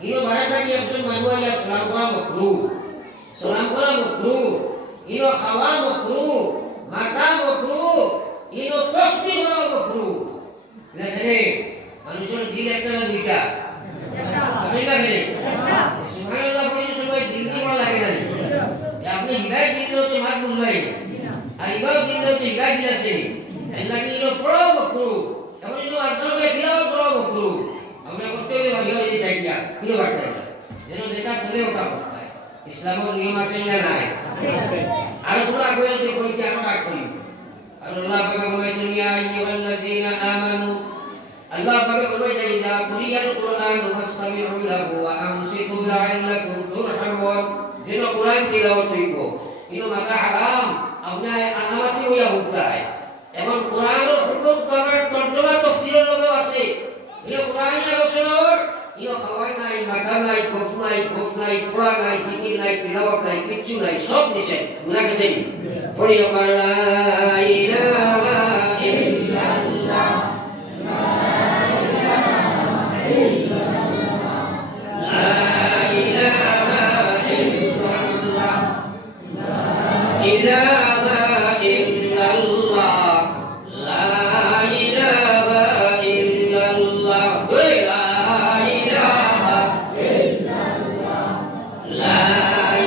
ইনো বারে থাকি একজন মানুষ আইয়া সালাম করা মাকরু ইনো খাওয়া মাকরু মাথা মাকরু ইনো তসবিহ করা মাকরু লেখে মানুষের দিল একটা না দুইটা আপনি লাগে সুবহানাল্লাহ বলে সবাই দিল কি বলা লাগে না আপনি হিদায়াত দিতে হতে মাত বুঝবাই আর ইবাদত দিতে হতে হিদায়াত দিলাছে আল্লাহ কি ইনো ফড়া মাকরু এখন ইনো আদরকে খিলাও ফড়া মাকরু আমরা করতে হইয়া যাই দিয়া কিলো বাড়তে যেন যেটা চলে ওটা করতে ইসলামের নিয়ম আছে না নাই আছে আর তোমরা কইতে যে কই কি আমরা করি আর আল্লাহ পাক বলেছেন ইয়া আইয়ুহাল্লাযীনা আমানু আল্লাহ পাক বলেছেন ইযা কুরিয়াল কুরআন ফাসতামিউ লাহু ওয়া আমসিকু লাআল্লাকুম তুরহামুন যেন কুরআন তিলাওয়াত হইব ইনো মাথা হারাম আপনি আনামাতি হইয়া উঠতায় এবং কুরআনের হুকুম করার তর্জমা তাফসীরের লগে আছে ইনো কুরআনি আলোচনার ইনো খাওয়াই নাই কাটা নাই, খোফ নাই, ফোড়া নাই, জিকির নাই, তিলাওয়াত নাই, কিচ্ছু নাই, সব নিষেধ। বুঝা গেছে? পড়ি আমার লা ইলাহা ইল্লাল্লাহ, লা ইলাহা ইল্লাল্লাহ, লা ইলাহা ইল্লাল্লাহ, লা ইলাহা ইল্লাল্লাহ, লা ইলাহা ইল্লাল্লাহ, লা ইলাহা ইল্লাল্লাহ, লা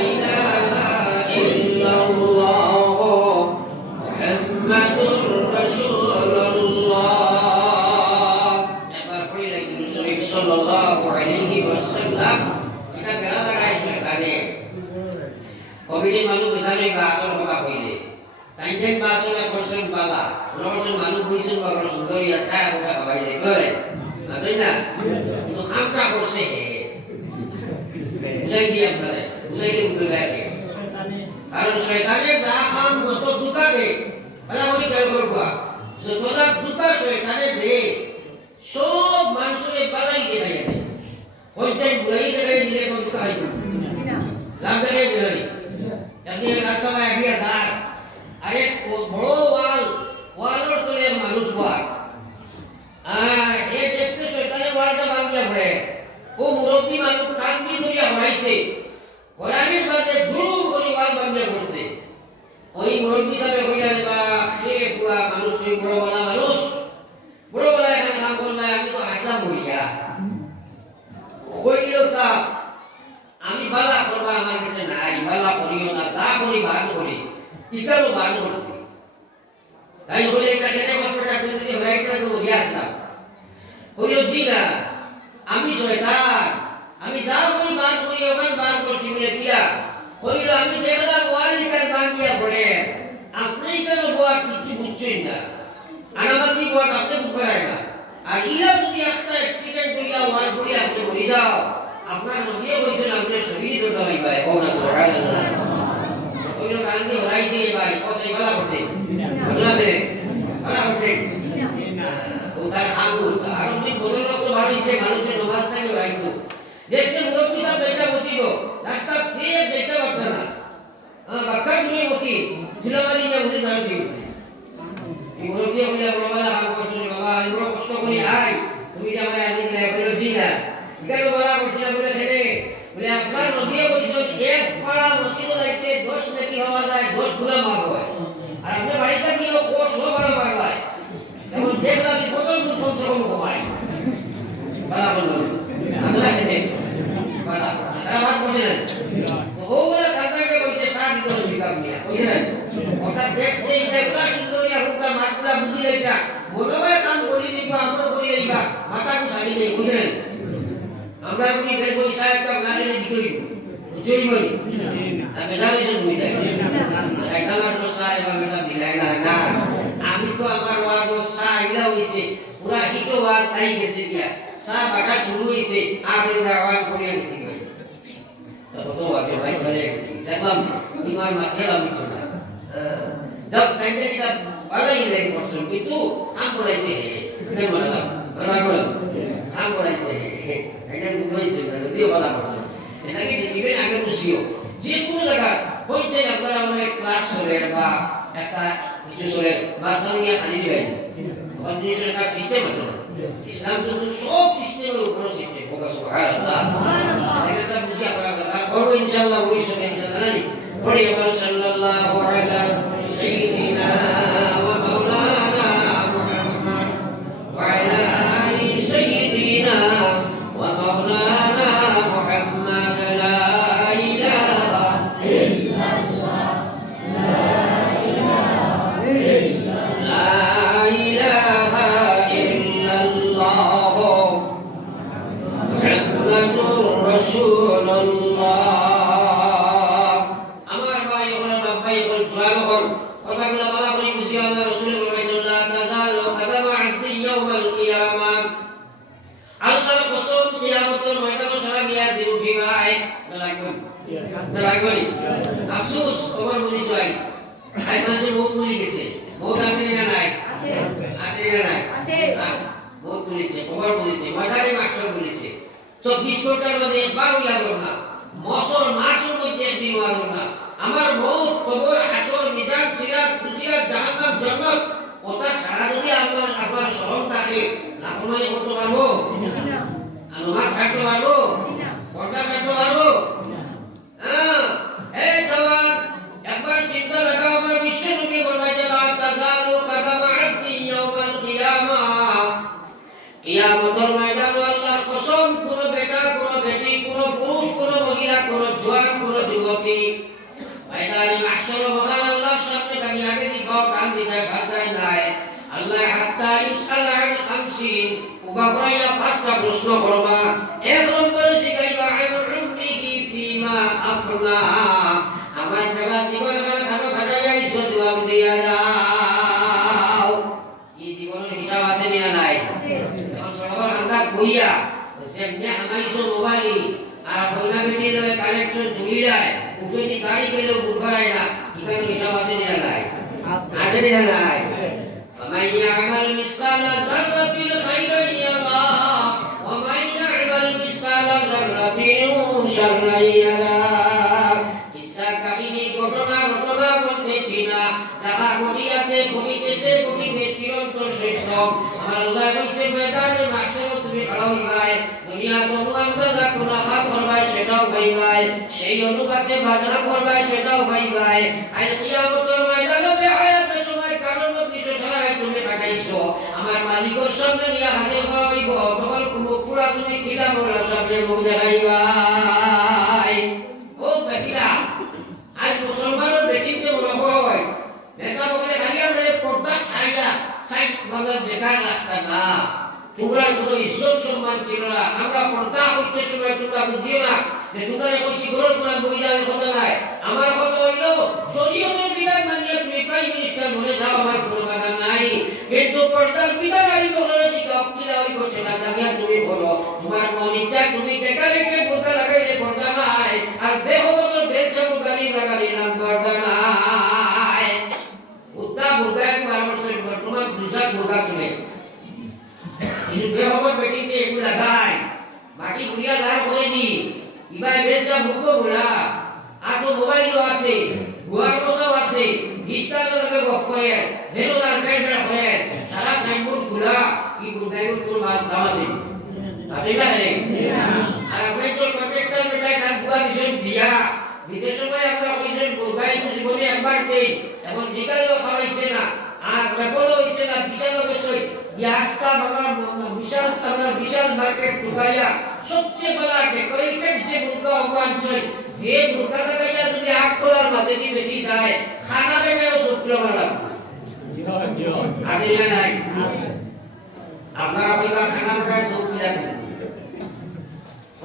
ইলাহা ইল্লাল্লাহ, মুহাম্মাদুর রাসূলুল্লাহ। একবার পড়ি না কি শরীফ সাল্লাল্লাহু আলাইহি ওয়াসাল্লাম, এটা কেন লাগাইছ কানে কবিতে মানুষ বিছানে বাসর কথা কইলে টাইটেন বাসরে কোশ্চেন পালা রসন মানুষ কইছেন বা সুন্দরী আছে কথা কইলে করে তাই না? কিন্তু খামটা করছে বুঝাই কি আপনারা বুঝাই কি বুঝাই কারণ শয়তানে যা খাম যত দুটা দে বলা বলি কেন করবা যতটা দুটা শয়তানে দে সব মানুষের পালাই দেখাই দেয় হইতে বুড়াই দেখাই দিলে কোন দুটা হয় না লাভ দেখাই দিলে একদিন রাস্তায় একদিন দাঁড় আরে বড় ওয়ালের তলে মানুষ বল আর এ দেখতে শয়তানে ওয়ালটা ভাঙিয়া পড়ে ও মুরব্বী মানুষ টানবি করিয়া হইছে ওরানির মধ্যে দূর করে ওয়াল ভাঙিয়া পড়ছে ওই মুরব্বী সাহেব কইলেন বা হে বুয়া মানুষ তুই বড় বলা এখানে কাম করলে আমি তো হাসলাম বলিয়া কইল সাহেব আমি বালা করবা আমার কাছে নাই বালা করিও না তা করি ভাগ করি ইকারও ভাগ করছি তাই বলে এটা সেটা হসপিটাল যদি হয়েছিল তো বলিয়া আসলাম কইল জি না আমি শয়তান আমি যা করি ভাগ করি ওখানে ভাগ করছি বলে কিয়া কইল আমি দেখলাম ওয়াল ইকার ভাঙিয়া পড়ে আপনি কেন বোয়া কিছু বুঝছেন না আর আমার কি বোয়া আপনি বুঝায় না আর ইলা যদি একটা অ্যাক্সিডেন্ট হইয়া ওয়াল পড়ে আপনি মরে যাও আপনার নবীও কইছেন আপনি শহীদ হতে হইবে ও না সুবহানাল্লাহ ওইলো কালকে হরাইছে ভাই কসে বলা বসে বললাতে বলা বসে না ও তার আগুন আর উনি বদল রকম ভাবিছে মানুষের নামাজ থেকে রাইতো দেশে মুরব্বী সব বেটা বসিব রাস্তা ফের যেতে পারছে না বাক্কা ঘুরে বসি ঝুলামালি যা বসে দাঁড়িয়ে দিয়েছে এই মুরব্বী বলে বলা কাম করছেন বাবা এগুলো কষ্ট করে আই তুমি যে আমার আগে গেলে বলেছি না এখানে বলা বসিলা বলে ছেড়ে বলে আপনার নদীও বলছেন এক ফাড়া মসজিদ যাইতে 10 নাকি হওয়া যায় 10 গুণা মাপ হয় আর আপনি বাড়িতে গিয়ে কোষ হওয়া মারবায় যেমন দেখলাম কত গুণ কমসে কম কমায় বলা বলল আল্লাহ কেনে বলা তারা বাদ বসেন ওগুলা কান্দাকে কইছে সাত দিন বিকাম নিয়া কইছে না অর্থাৎ দেখছে এটা সুন্দরিয়া হুকা মাতলা বুঝি লইটা বড়ভাবে কাম করি দিব আমরা করি এইবা মাথাকে সারি দেই বুঝলেন আমরা কি দেখ পয়সা একটা লাগে দি করিব বুঝইবনি না মেজাবেশন হই যায় একটা মাত্র সাই বা মেজাব দিলাই না আমি তো আমার ওয়ার্ড সাইলা হইছে পুরা হিটো ওয়ার্ড আই গেছে দিয়া সা বাটা শুরু হইছে আগে দাওয়াত করিয়া গেছে তো আগে ভাই বলে দেখলাম ইমাম মাথায় আমি তো না जब कंटे का बड़ा ही नहीं पर्सन किंतु हम बोले से नहीं बोला बोला हम बोले से এটা বুঝাইছে না দিও বলা কথা এটাকে দিবেন আগে বুঝিও যে কোন জায়গা হইতে আপনারা মানে ক্লাস চলে বা একটা কিছু চলে বাস্তবিক খালি দিবেন কন্ডিশন একটা সিস্টেম আছে ইসলাম তো সব সিস্টেমের উপর সিস্টেম হোক সুবহানাল্লাহ সুবহানাল্লাহ এটা বুঝি আপনারা কথা করব ইনশাআল্লাহ ওই সময় ইনশাআল্লাহ পড়ি আমরা সাল্লাল্লাহু আলাইহি সাইয়্যিদিনা ওয়া মাওলানা মুহাম্মদ ওয়া আলা আলি সাইয়্যিদিনা ওয়া মাওলানা মুহাম্মদ লা ইলাহা ইল্লাল্লাহ লা ইলাহা ইল্লাল্লাহ লা ইলাহা ইল্লাল্লাহ মুহাম্মাদুর রাসূলুল্লাহ কথাগুলো বলা করে বুঝি আল্লাহ রাসূল সাল্লাল্লাহু তাআলা কদম আব্দি ইয়াউমাল কিয়ামা আল্লাহর কসম কিয়ামতের ময়দানে সারা গিয়া দিন উঠিবাই না লাগবে আফসোস খবর বুঝিস ভাই আজ মানুষের মুখ পুরি গেছে বহুত আছে না নাই আছে না নাই আছে বহুত পুরিছে খবর বুঝিছে ময়দানে মাস্টার বুঝিছে 24 ঘন্টার মধ্যে একবারও লাগলো না, বছর মাসের মধ্যে একদিনও লাগলো না। আমার মৌত, কবর, হাসর, মিজান, সিরাত, ফুসিরাত, জাহান্নাম, জান্নাত কথা সারা যদি আপনার স্মরণ থাকে, না কোনো করতে পারবো? নামাজ ছাড়তে পারবো? পর্দা ছাড়তে পারবো? হ্যাঁ, এই জওয়ান একবার চিন্তা লাগাও, আমার বিশ্ব নবী বলছে লা তাজালু কাদামা আবদি ইয়াউমাল কিয়ামাহ। কিয়ামতের ময়দানে আল্লাহর কসম, কোন বেটা, কোন বেটি, কোন পুরুষ, কোন মহিলা, কোন জওয়ান, কোন যুবতী ময়দানে মাহশরে মহান আল্লাহর সামনে দাঁড়িয়ে আগে দিকে কান দিতে ভাষায় নাই। আল্লাহ হাত্তা ইসআল আন খামসিন, উবাহরাইয়া পাঁচটা প্রশ্ন করবা। এক নম্বরে জিজ্ঞাসা আন উমরিহি ফিমা আফনা, আমার জায়গা জীবন খাটো খাটাইয়া ইসো জবাব দিয়া যাও। এই জীবনের হিসাব আছে না নাই? এখন সবার আঙ্গা কইয়া যেমনি আমাইছো মোবাইল আর বইনা বেটি লয় কানেকশন জুড়িলায় উপরে গাড়ি গেলেও বুঝায় না, এখানে হিসাব আছে না নাই? আছে না নাই? ومن يعمل مثقال ذرة خيرا يره ومن يعمل مثقال ذرة شرا يره। কিসা কাহিনী ঘটনা বলতেছি না, যাহা ঘটিয়াছে, ঘটিতেছে, ঘটিবে, চিরন্তন সত্য। আমার আল্লাহ কইছে ময়দানে মাহশরে তুমি খাড়া হইবাই, দুনিয়া অনুমান যা গুনাহ করবাই সেটাও পাইবাই, সেই অনুপাতে বাধা করবাই সেটাও পাইবাই। আর কিয়ামতের ময়দানে বেহায়াতের সময় কারণ কিছু ছড়ায় তুমি কাটাইছো, আমার মালিকের সামনে নিয়ে হাজির হওয়া হইব, তখন মুখ পুরা তুমি কিলা মোরা সামনে মুখ দেখাইবাই। ও বেটিরা, আজ মুসলমানের বেটিতে মনে হয় নেশা বলে খালি আমরা পর্দা ছাড়িয়া সাইড বাংলার বেকার রাখতা না, তোমরা কোনো ইজ্জত সম্মান ছিল না। আমরা পর্দা হইতে সময় তোমরা বুঝিও না যে তোমরা বসি ঘর তোমার মহিলার কথা নাই। আমার কথা হইল শরীয়তের বিধান মানিয়া তুমি প্রাইম মিনিস্টার বলে যাও, আমার কোনো বাধা নাই, কিন্তু পর্দার বিধান আইন বলে দিতে অকিলা হইব, সেটা জানিয়া তুমি বলো। তোমার মন ইচ্ছা তুমি দেখা রেখে পর্দা লাগাইলে পর্দা নাই, আর দেহ বছর দেখছে গালি লাগালি নাম পর্দা নাই। উত্তা বুর্গায় পরামর্শ বর্তমান গুজরাট বুর্গা শুনে কিন্তু বেহবত বেটিতে এগুলা গায় মাটি গুড়িয়া গায় করে দি ইবাই বেচা মুখ বুড়া আর তো মোবাইলও আছে, গুয়ার বসাও আছে, ইস্তানো লাগে বফ করে জেনো আর পেট বেড়া করে সারা সাইনবোর্ড গুলা কি বুর্গায় কোন দাম আছে আতেটা রে। আর আপনি তো কন্ট্রাক্টর বেটায় কান বুয়া দিছেন দিয়া দিতে সময় আমরা কইছেন বুর্গায় তো জীবনে একবার দেই, এখন দিগালেও খাওয়াইছে না, আর ব্যাপলও হইছে না, বিশাল গেছই ইয়াস্তা বাবা বিশাল মার্কেট ঢুকাইয়া সবচেয়ে বড় ডেকোরেটেড যে বুর্গা অবাঞ্চল, যে বুর্গা লাগাইয়া যদি আট খোলার মাঝে দিয়ে বেটি যায়, খানা বেটাও সূত্র মারা আছে না নাই? আপনারা বলবা খানা বেটা সব জানেন,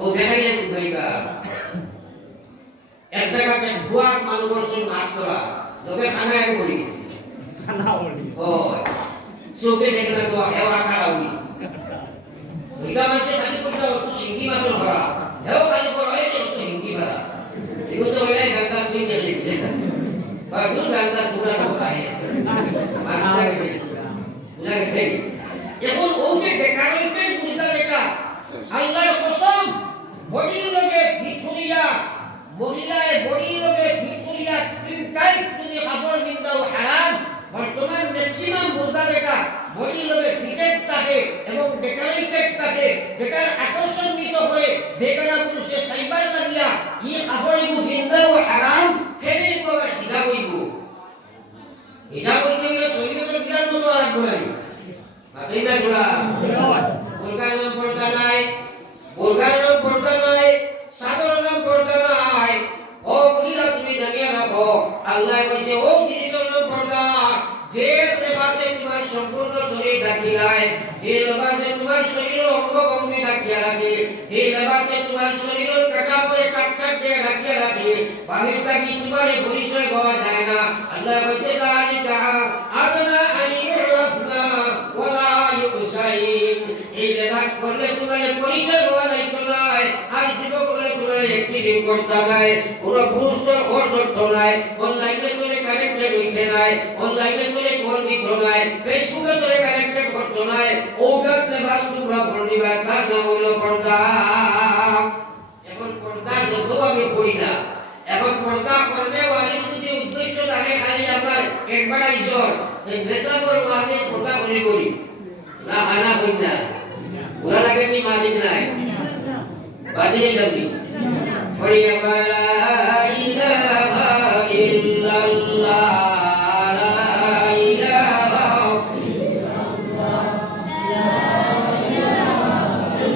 ও দেখাইয়া ঢুকাইবা এক জায়গাতে ভুয়ার মানুষের মাছ ধরা লোকে খানা এক বলি খানা বলি ও চোখে দেখে না তো হেওয়া খারাপি ওইটা মাসে খালি করতে তো সিঙ্গি মাছের ভরা হেও খালি করা হয় তো হিন্দি ভরা এগুলো তো বলে গান্তা তুই গেলি বা দূর গান্তা চূড়া ঢোকায় বুঝা গেছে। এখন ও যে বেকার হইতে বুঝতে বেটা আল্লাহর কসম বডির লগে ফিট করিয়া মহিলায় বডির লগে ফিট করিয়া স্কিন টাইট যদি কাপড় কিনতাও হারাম। বর্তমান ম্যাক্সিমাম বুর্গা বেটা বডির লগে ফিটেড থাকে এবং ডেকোরেটেড থাকে, যেটার আকর্ষণিত হয়ে বেকানা পুরুষে সাইবার লাগিয়া ই কাপড়িগু কিনতাও হারাম, ফেরে কবে হিজাব হইব। হিজাব হইতে গেলে শরীয়তের বিধান মতো রাখবো নাই, বাতাই না গোলা বুর্গার নাম পর্দা নাই, বুর্গার নাম পর্দা নাই, সাদর নাম পর্দা নাই। ও মহিলা তুমি জানিয়ে রাখো আল্লাহ কইছে ও জিনিসের নাম পর্দা যে লেবাসে তোমার সম্পূর্ণ শরীর ঢাকি রাখে, যে লেবাসে তোমার শরীরের অঙ্গ ভঙ্গি ঢাকিয়া রাখে, যে লেবাসে তোমার শরীরের কাটা পরে টাকটাক দিয়ে ঢাকিয়া রাখে, বাহির থেকে তোমার পরিচয় পাওয়া যায় না। আল্লাহ কইছে যালিকা আদনা আইয়ুরাফনা ওয়ালা ইউসাইন, এই লেবাস পরলে তোমার পরিচয় পাওয়া যাইতো না, আর যুবক বলে তোমার নাই, একটি ডিম করতে নাই, কোনো পুরস্কার অর্থ নাই, অনলাইনে চলে কানেক্টেড হইছে নাই, অনলাইনে চলে কল দিত নাই, ফেসবুকে চলে কানেক্টেড করতে নাই, ওটার লেবাস তোমরা পড়িবা, তার নাম হইল পর্দা। এখন পর্দা যত আমি করি না, এখন পর্দা করলে ওয়ালি যদি উদ্দেশ্য থাকে খালি আমার একবার ঈশ্বর এই বেসাবর মাঝে পর্দা করি না আনা হই না ওরা লাগে কি মালিক নাই বাজিয়ে যাবি পড়িয়া লা ইলাহা ইল্লাল্লাহ লা ইলাহা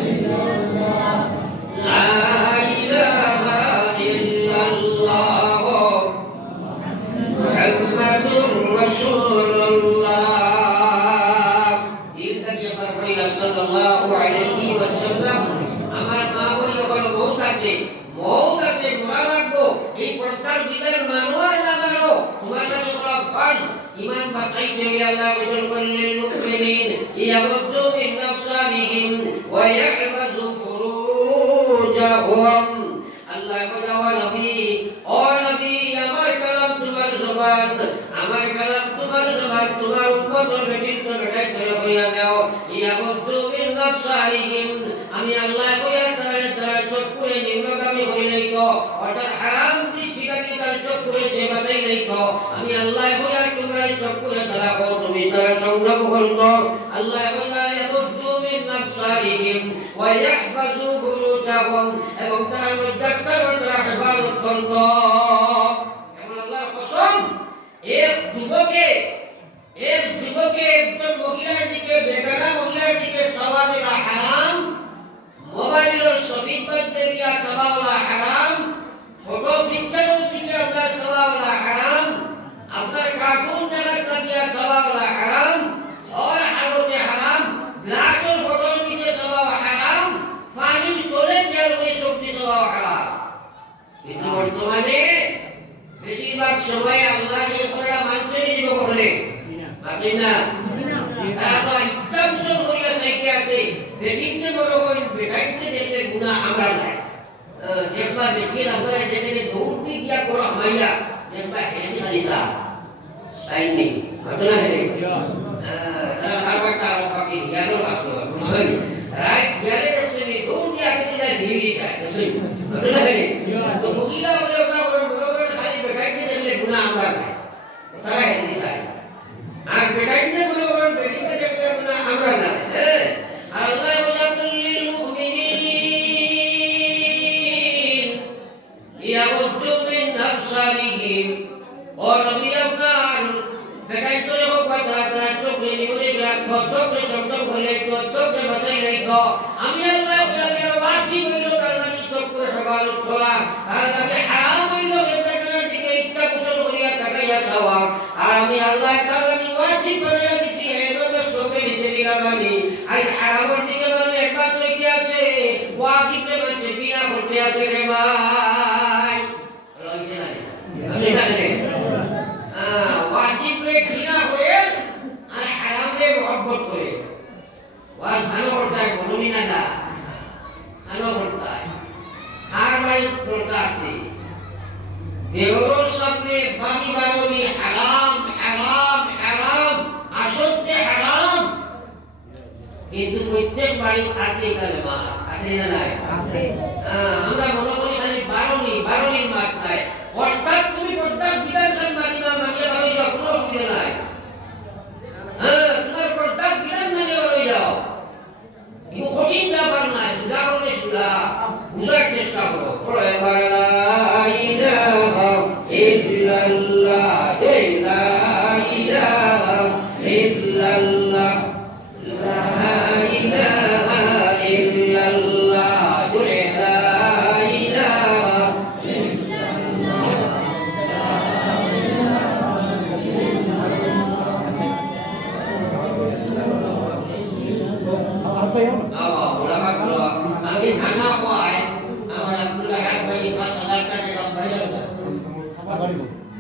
ইল্লাল্লাহ লা ইলাহা ইল্লাল্লাহ মুহাম্মাদুর রাসূলুল্লাহ দিন থেকে পড়ি সাল্লাল্লাহু আলাইহি ওয়াসাল্লাম আমার মা বলে হলো বহুত আছে মরা রাখবো এই পর্দার ভিতরে মানো আর না মানো তোমার কাছে বলা ফরজ ঈমান বাসাইতে হইলে আল্লাহ বলেন কুল্লিল মুমিনিন ইয়াগুদ্দু মিন আবসারিহিম ওয়া ইয়াহফাযু ফুরুজাহুম আল্লাহ বলে ও নবী আমার কালাম তোমার জবান আমার কালাম তোমার জবান তোমার উম্মতের ব্যক্তিত্ব বেটাই করে হইয়া দাও ইয়াগুদ্দু মিন আবসারিহিম আমি আল্লাহ কইয়া তারা চোখ করে নিম্নগামী হই নাই তো অর্থাৎ হারাম দৃষ্টিকাতি তার চোখ করে সে বাসাই নাই তো আমি আল্লাহ কইয়া তোমরা চোখ করে তারা কও তুমি তারা সংগ্রাম করতো আল্লাহ কইয়া ইয়াগুদ্দু মিন আবসারিহিম ওয়া ইয়াহফাযু ফুরুজাহুম এবং তারা মুদ্দাস্তার তারা হেফাজত করতো এমন আল্লাহর কসম এক যুবকে একজন মহিলার দিকে বেগানা মহিলার দিকে সওয়া দেওয়া হারাম মোবাইলের ছবি করতে দিয়া সওয়ালা হারাম ফটো পিকচারের দিকে আমরা সওয়ালা হারাম আপনার কার্টুন দেখার লাগিয়া সওয়ালা হারাম और হালতে হারাম গ্লাসের ফটো নিচে সওয়ালা হারাম পানির তলে তেল ওই সবজি সওয়ালা হারাম কিন্তু বর্তমানে বেশিরভাগ সময় আল্লাহ এই কথা মানতে দিব বলে বাকি না তারা ইচ্ছা পোষণ করিয়া চাইতে আছে বেটিতে বড় হই বেটাইতে দেখতে গুনাহ আমরা নাই দেখবা বেটির আমরা যেখানে দৌড়তে গিয়া করো মাইয়া দেখবা হেদি হারিসা সাইনি ঘটনা হে তারা খাবারটা ফাঁকি ইয়ারো আসলো বুঝলি রাইট ইয়ারে শুনি দৌড় দিয়া কেটে যায় ভিড়ি যায় বুঝলি ঘটনা হে তো মহিলা বলে ওটা বড় খালি বেটাইতে দেখলে গুনাহ আমরা নাই তারা হেদি চাই আর বেটাইতে বলে বেটিতে দেখলে গুনাহ আমরা নাই আল্লাহ বলে কুল্লিল মুমিনিন ইয়াগুদ্দু মিন আবসারিহিম ও নবী আপনার বেটাইতে যখন কথা তারা চোখে নিবলে রাখো চোখে শব্দ করে তো চোখে বসাই রাখো আমি আল্লাহ বলে ওয়াজিব হইল তার মানে চোখ করে হেফাজত করা তার কাছে হারাম হইল বেটাইনের দিকে ইচ্ছা পোষণ করিয়া তাকাইয়া চাওয়া আর আমি আল্লাহ তার মানে ওয়াজিব বানাইয়া দিছি এজন্য চোখে নিচে দিলা মানে আই হারামের দিকে মানে একবার চইকে আছে ওয়াজিবে মানে বিনা করতে আছে রে ভাই রইছে না আমি জানি ওয়াজিব রে বিনা করে আর হারাম রে মহব্বত করে ওয়াজ ভালো করতে হয় বলনি না না ভালো করতে হয় আর ভাই করতে আসে দেওর সামনে বাকি বারোনি হারাম হারাম হারাম আসতে হারাম কিন্তু প্রত্যেক বাড়ি আছে কালেমা আছে না নাই আছে আমরা মনে করি খালি বারোনির মাত্রায় অর্থাৎ তুমি প্রত্যেক বিধান মানিয়ে ভালো যাও কোনো অসুবিধা নাই তোমার প্রত্যেক বিধান মানিয়ে ভালো যাও কিন্তু কঠিন ব্যাপার নাই সুদা করলে সুদা বুঝার চেষ্টা করো লা ইলাহা ইল্লাল্লাহ লা ইলাহা ইল্লাল্লাহ লা ইলাহা ইল্লাল্লাহ লা ইলাহা আমি খানা পাই আমার আব্দুল্লাহ হাক ভাই 5000 টাকা দাম বাইরে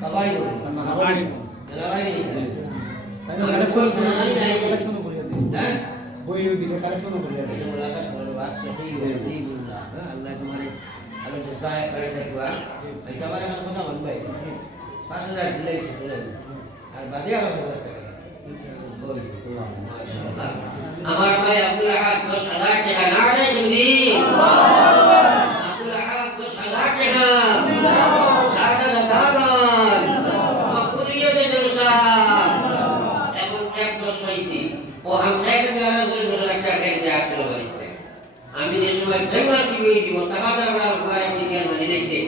কাবাইব কালেকশন করিয়া দিই হ্যাঁ বই ওদিকে কালেকশন করিয়া দিই মুলাকাত করব বাস সহি হই বললা আল্লাহ তোমারে Kalau saya kalau ada dua, macam mana kan kita mampai. Pas ada delay sebulan. Al-Badi apa kita? Oh, masyaallah. Amar Pai Abdul Ahad bos adat jangan ada jadi. Abdul Ahad bos adat jangan. Ada datangan. Makuriya de dosa. Emang এক দোষ হইছি। ও হামসায় কারা করে দোষ একটা খেতে আসলো বাড়িতে। আমি যে সময় দেবনাসি হয়ে দিব তাকাদার বড় উপকারে মিশিয়ে মানে দিয়েছে।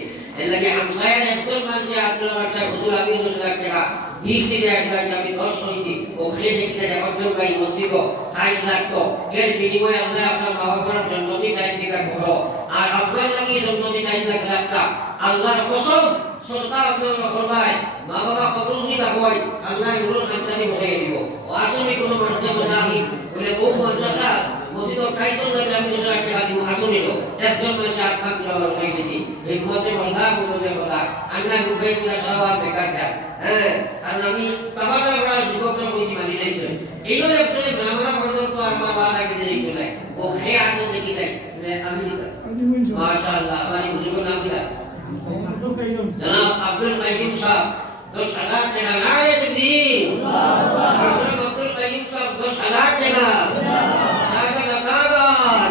এর লাগে হামসায় একজন মানুষ আপনার একটা হুজুর আমি দোষ টাকা 20 থেকে 1 লাখ আমি 10 হইছি। ওখানে দেখছে একজন ভাই মসজিদ 28 লাখ তো এর বিনিময়ে আল্লাহ আপনার বাবা করার জন্মদিন 22 টাকা করো। আর আপনার নাকি জন্মদিন 22 লাখ টাকা আল্লাহর কসম সরকার আপনার করবাই মা বাবা কবুল দিবা কই আল্লাহ এগুলো খামসানি বসাই দিব ও আসলে কোনো মর্যাদা নাই বলে বহু মাদ্রাসা মসজিদ কাইসন লাগে আমি দোষ টাকা দিব আসলে তো একজন মাসে আখান করা হই দিছি এই মতে বন্ধা বলে বলা আল্লাহ রূপে দিলা সওয়াব বেকার যায় হ্যাঁ কারণ আমি তাবাদা বড় যুবকরা বসি মানি নাইছে এইগুলো একটু ব্রাহ্মণ পর্যন্ত আমার বাবা কে দিয়ে চলে ও হে আসে দেখি যাই আমি মাশাআল্লাহ আমারি বুজুর্গ নাম কি जनाब अब्दुल कय्यूम साहब 10,000 টাকা নারে তাকবীর আল্লাহু अब्दुल कय्यूम साहब 10,000 টাকা টাকা দাতাগান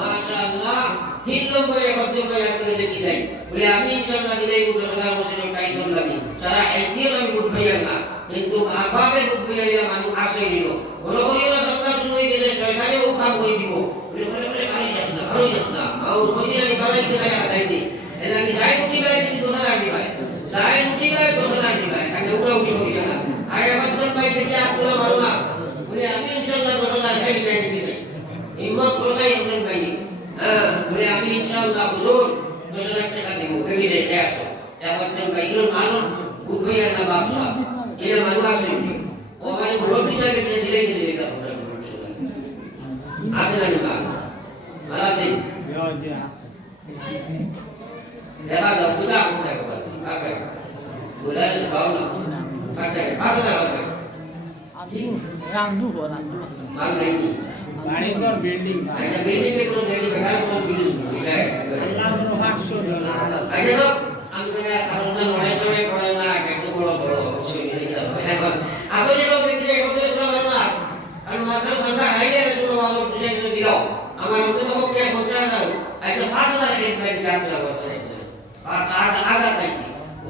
মাশাআল্লাহ 3 নম্বরে একজন ভাই আসলে দেখি যাই বলে আমি ইনশাআল্লাহ দিলে 10,000 বছর কাইসন লাগি সারা হাইসিয়ত আমি বুঝ ভাইয়া না কিন্তু আবাবে বুঝ ভাইয়া মানুষ আসে নিল বড় হইলো সত্তা শুরু হয়ে গেলে সরকারে ও খাম হই দিব বলে ভালো যাস না আর বসে আমি বালাই দিয়ে আদাইনি এলাকি সাই উঠি ভাই কিন্তু দোষা লাগি ভাই সাই উঠি ভাই দোষা লাগি ভাই তাকে উঠা উঠি করি না আর একজন ভাই থেকে আপনারা ভালো না বলে আমি ইনশাআল্লাহ দোষা লাগি ভাই দিছি হিম্মত কোথায় একজন ভাই হ্যাঁ বলে আমি ইনশাআল্লাহ হুজুর দোষা টাকা দিব কবি রেখে আসো একজন ভাই এর মালুম উঠইয়া না বাপসা এর মালুম আছে ও ভাই বড় বিষয় কে দিলে কা আছে না ভালো আছে দেখা যাও পূজা করতে হবে বুঝা যাও না কাটে ভালো লাগে রান্দু হো রান্দু মাল নাই বাড়ি ঘর বিল্ডিং আচ্ছা বিল্ডিং এর কোনো দেখি বেকার কোনো বিল এটা আল্লাহর হাসর আচ্ছা তো আমি তো কারণ নয় সময় পড়ে না একটু বড় বড় অবশ্যই মিলে যাবে এখন আসলে লোক দেখি একটু তো ভালো না কারণ মাত্র সন্ধ্যা খাইলে শুরু হলো বুঝে দিল আমার মতো তো কে পৌঁছা দাও আচ্ছা 5000 খেত পাই যাত্রা বসে আর আধা পাইছি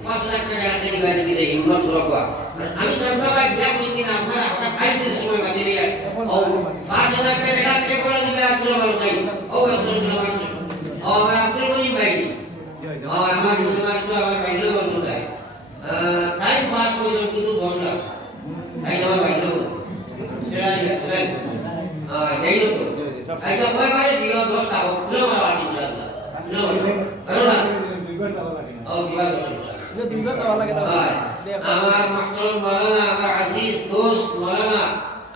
5000 টাকা থেকে গাড়ি দিলে হিম্মত রকবা আমি সরকার গ্যাপ নিছি না আমরা একটা পাইছি সময় বাদে রে ও 5000 টাকা থেকে পড়া দিলে আত্রা বসে ও একজন মানুষ ও আমার আব্দুল করিম ভাই ও আমার তো আমার ভাইলো বন্ধু যায় তাই পাস কইলো কিন্তু 10 লাখ তাই আমার ভাইলো সেরা দিলে যাইলো তো আচ্ছা কয় বারে দিও 10 টাকা পুরো মারা ইনশাআল্লাহ পুরো কারণ ও দিবা এটা দিবা তো ভালো লাগে আমার মাহতরম মাওলানা আমার আজিজ দোস্ত মাওলানা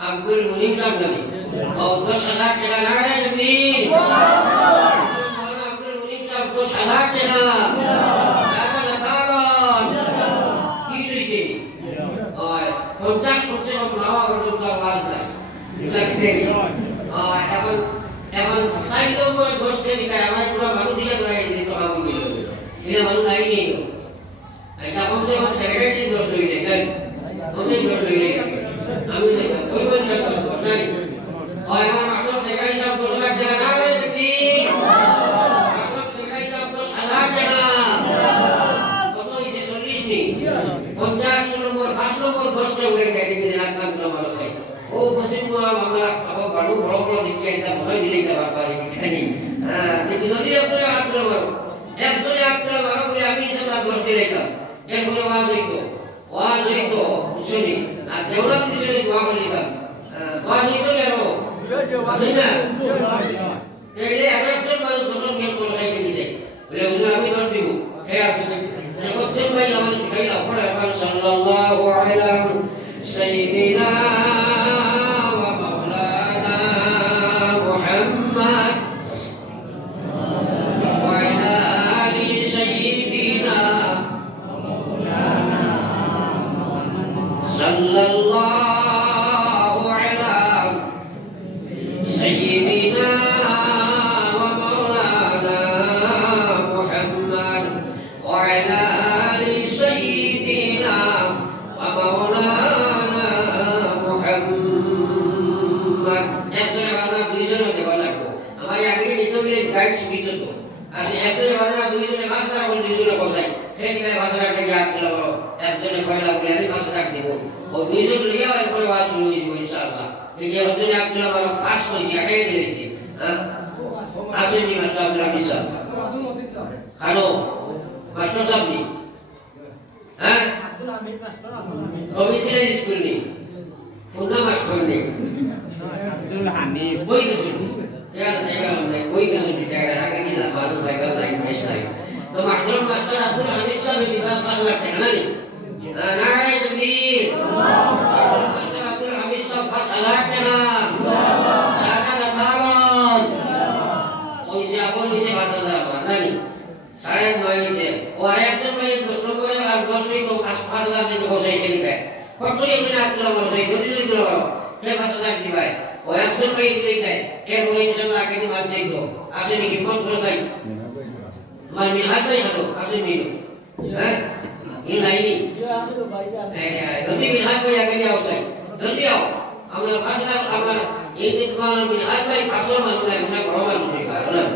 আব্দুল মুনিম সাহেব জানি ও 10,000 টাকা লাগায় তুমি মাওলানা আব্দুল মুনিম সাহেব 10,000 টাকা টাকা লাগান কি হইছে ও 50% লাভ পর্যন্ত আওয়াজ নাই এখন সাইড নম্বরে 10 টাকা আমার পুরো মানুষ দিয়ে ধরে দিতে হবে কি এটা মানুষ নাই নেই এটা কমসে কম সেক্রেটারি 10 লই দেখেন ওই 10 লই দেখেন আমি ওই কোন জায়গা নাই আর আমার মাত্র সেক্রেটারি সাহেব 10,000 টাকা না রে দেখি মাত্র সেক্রেটারি সাহেব 10,000 টাকা কত হইছে 40 নি 50 নম্বর 5 নম্বর 10 টা উড়ে গেছে কি রাত নাম ভালো হয় ও বসে আমরা আবার বড় বড় বড় দিকে এটা মনে দিলে যাবার পারে কিছু নেই হ্যাঁ যদি যদি আপনারা আত্রা মারো একজনে আত্রা মারো বলে আমি ইনশাআল্লাহ 10 দিয়ে রেখা এরপরে ওয়াজ হইতো শুনি আর দেওয়া কিছু দোয়া করি কা ওয়াজ হইতো কেন না এই একজন মানুষ দোষণ কেন কোথায় গিয়ে বলে হুজুর আমি 10 দিব হে আসলে একজন ভাই আমার শিখাইলা পড়ে আমার সাল্লাল্লাহু আলাইহি সাইয়্যিদিনা صلى الله على سيدنا ومولانا গাইড সুবিধা তো আসে একজনে বাজনা দুইজনে ভাষা বল দুইজনে বসাই সেই করে ভাষাটা গিয়ে আটলা বলো একজনে কয়লা বলে আমি ভাষাটা দেব ও দুইজন লিয়া এরপরে বাস শুরু হইব ইনশাআল্লাহ এই যে একজনে আটলা বলো ফাঁস করে আটকে দিয়েছি হ্যাঁ আসেনি মাস্টার আব্দুল হামিদ সাহেব হ্যালো মাস্টার সাহেব নি হ্যাঁ কমিশনের স্কুল নেই ফুলনা মাস্টার নেই আব্দুল হামিদ বই শুনি সেটা জায়গা নেই বই শুনি জায়গা আগে কি না মানুষ ভাইকাল লাইন বেশ নাই তো মাস্টার আব্দুল হামিদ সাহেব দিবা 5 লাখ টাকা নাই নারে তকবীর মাস্টার আব্দুল হামিদ সাহেব 5 লাখ টাকা টাকা দেখাবেন ওই যে আপন ওই যে ভাষা যাবে নাই 9.5 ও আরেকজন ভাই 10 নম্বরে আর 10 এই তো 5 লাখ দিতে বসাই গেলি তাই কতই আপনি আব্দুল বসাই গদি দিল কে ভাষা যাক দিবাই ও একজন ভাই দিতে চাই এর বলে ইনশাআল্লাহ আগে দি মান চাইতো আসেনি কি ফোন করে চাই আমার মিহাদ ভাই হলো আসেনি হ্যাঁ এই লাইনি যদি মিহাদ ভাই আগে যাও চাই যদি আও আমরা ভাষা আমরা এই যে তোমার মিহাদ ভাই ভাষা মানুষ না বড় মানুষ কারণ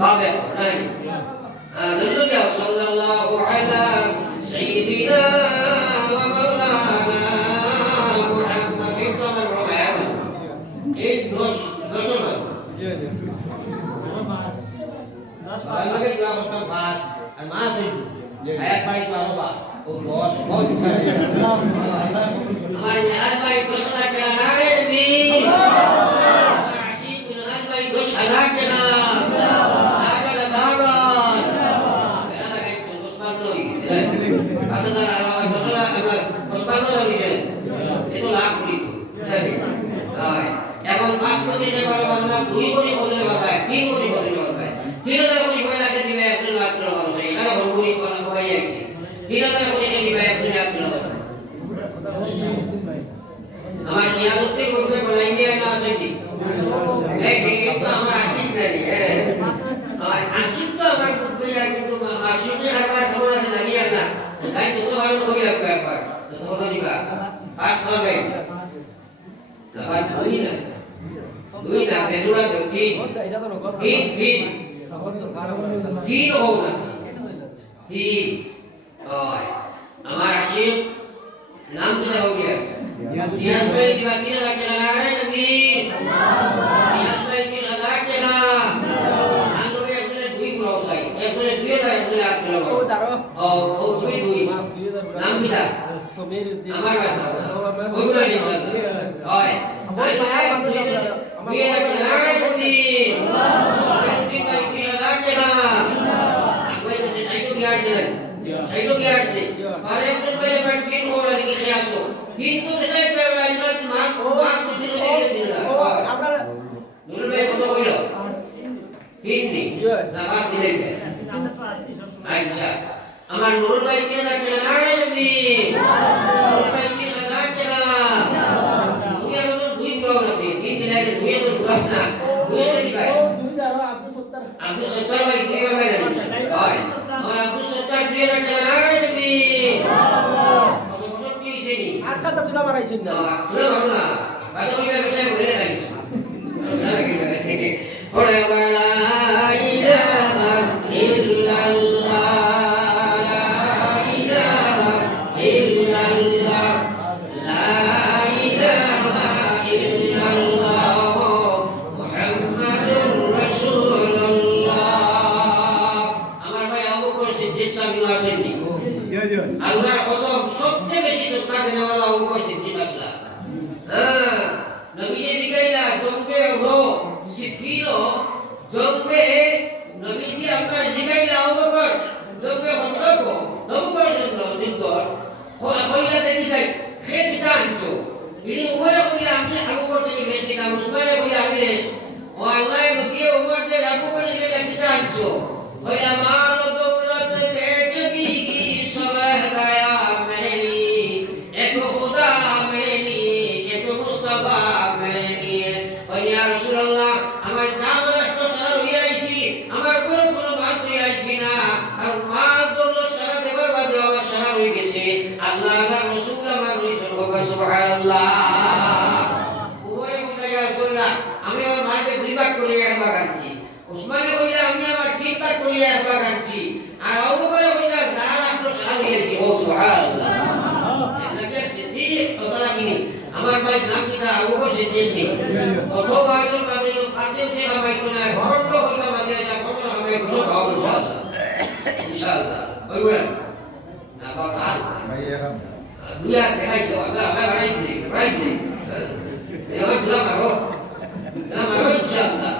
বাবে নাই যদি আও সাল্লাল্লাহু আলা সাইয়্যিদিনা ওয়া মাওলানা মুহাম্মাদিন সাল্লাল্লাহু আলাইহি এই দোষ না আমাকে দোয়া করতাম পাস আর মাস হইতো আয়াত পাই তো আরো পাস ও দোষ বহুত আমার নিহাজ ভাই 10 লাখ টাকা না রে তুমি আমার আশিক নিহাজ ভাই 10 লাখ টাকা টাকা দাগান এরা লাগাই তো 10 লাখ লই আচ্ছা দাঁড়া আমার 10 লাখ আমার 10 লাখ লই এই তো লাখ করি তো এখন 5 কোটি টাকা বাংলা 2 কোটি বলে বাবা 3 কোটি বলে বাবা 3000 কোটি পয়সা দিবে একজন মাত্র মানুষ এটা ভরপুরি কোনা হয়ে যাচ্ছে 3000 কোটি টাকা দিবে একজন মাত্র আমার নিয়ামতে করতে বলাইনি না আসেনি এই তো আমার আশিক নাই আর আশিক তো আমার করতে যায় কিন্তু আশিকের আমার খবর আছে জানি না তাই তো ভালো কই রাখবে একবার তো তোমরা দিবা পাস করবে তাহলে দুই না বেজুরা তো ঠিক তিন হোক না তিন আমার আশিক নাম তো हो गया नियाज भाई की बात नहीं लगा लगा रहे तकबीर नियाज भाई की लगा के ना हम लोग अपने दुई ब्लॉक आई अपने दुई था अपने आप चलो ओ दारो ओ तुम्ही दुई नाम किता समीर আমার ভাষা ওগুলো नहीं হয় আমার ভাই বান্ধব সব ये लगा रहे तकबीर नियाज भाई की लगा के ना कोई से साइको क्या है साइको क्या है और एक दिन भाई पर तीन हो रहा है कि क्या सो तीन को डिसाइड कर रहा है इतना मार्क को दिन ও আমরা নুরুল ভাই কত কইলো তিন দিন না বাদ দিলে আচ্ছা আমার নুরুল ভাই কি না কেন না রে তুমি নুরুল ভাই কি না কেন তুমি আর দুই প্রবলেম আছে তিন দিন আগে দুই তো দুলাপ না দুই দিন ভাই দুই দাঁড়ো আব্দুল সত্তার ভাই কি ভাই হয় আমার আব্দুল সত্তার কি না কেন না রে তুমি আচ্ছা তো তুলা মারাইছিস না তুলা মারো না বাদ কইবে বিষয় বলে রাখিস ওরে বালা ইলাহা ইল্লাল্লাহ ইলাহা ইল্লাল্লাহ লা ইলাহা ইল্লাল্লাহ মুহাম্মাদুর রাসূলুল্লাহ আমার ভাই আবু বকর সিদ্দিক সাহেব আসেননি আল্লাহর কসম সবচেয়ে বেশি শ্রদ্ধা দেওয়ালা আবু বকর সিদ্দিক আসলা হ্যাঁ নবীজি দিগাইলা জঙ্গে রো সিফিনো জঙ্গে নবীজি আপনার দিগাইলা আবু বকর জঙ্গে হন্তব নবকর যুদ্ধ হইলা দেখি যাই খেত জানছো এই উপরে কই আমি আবু বকর থেকে বেশি কাম সুমাইয়া কই আমি ও আল্লাহ নবী উপর থেকে আবু বকর থেকে দেখি জানছো হইলা মাল দৌলত দেখ বিগি সবাহ গায়া মেরি এক খোদা মেরি এক মুস্তাফা মেরি ওই ইয়া রাসূলুল্লাহ আমার জামাত সারা হইয়া আইছি আমার কোনো মাত্র আইছি না আর মাল দৌলত সারা দেবার বাদে আমার সারা হয়ে গেছে আল্লাহ আল্লাহ রাসূল আমার সুবহানাল্লাহ উপরে কোথায় ইয়া রাসূলুল্লাহ আমি আমার মাকে দুই ভাগ করে একবার কাটছি সুবহানাল্লাহ এটাকে সিদ্দিক কথা লাগেনি আমার ভাই নাম কিটা আবু বকর সিদ্দিক কত বারের মাঝে ফাঁসে সে আমায় তো না ফটো কথা মাঝে যা ফটো আমায় বুঝো পাও ইনশাআল্লাহ ওই বলেন না বাবা দুইয়া দেখাই তো আল্লাহ বাড়াই দিই বাড়াই দিই এই আমার দুলা করো না মারো ইনশাআল্লাহ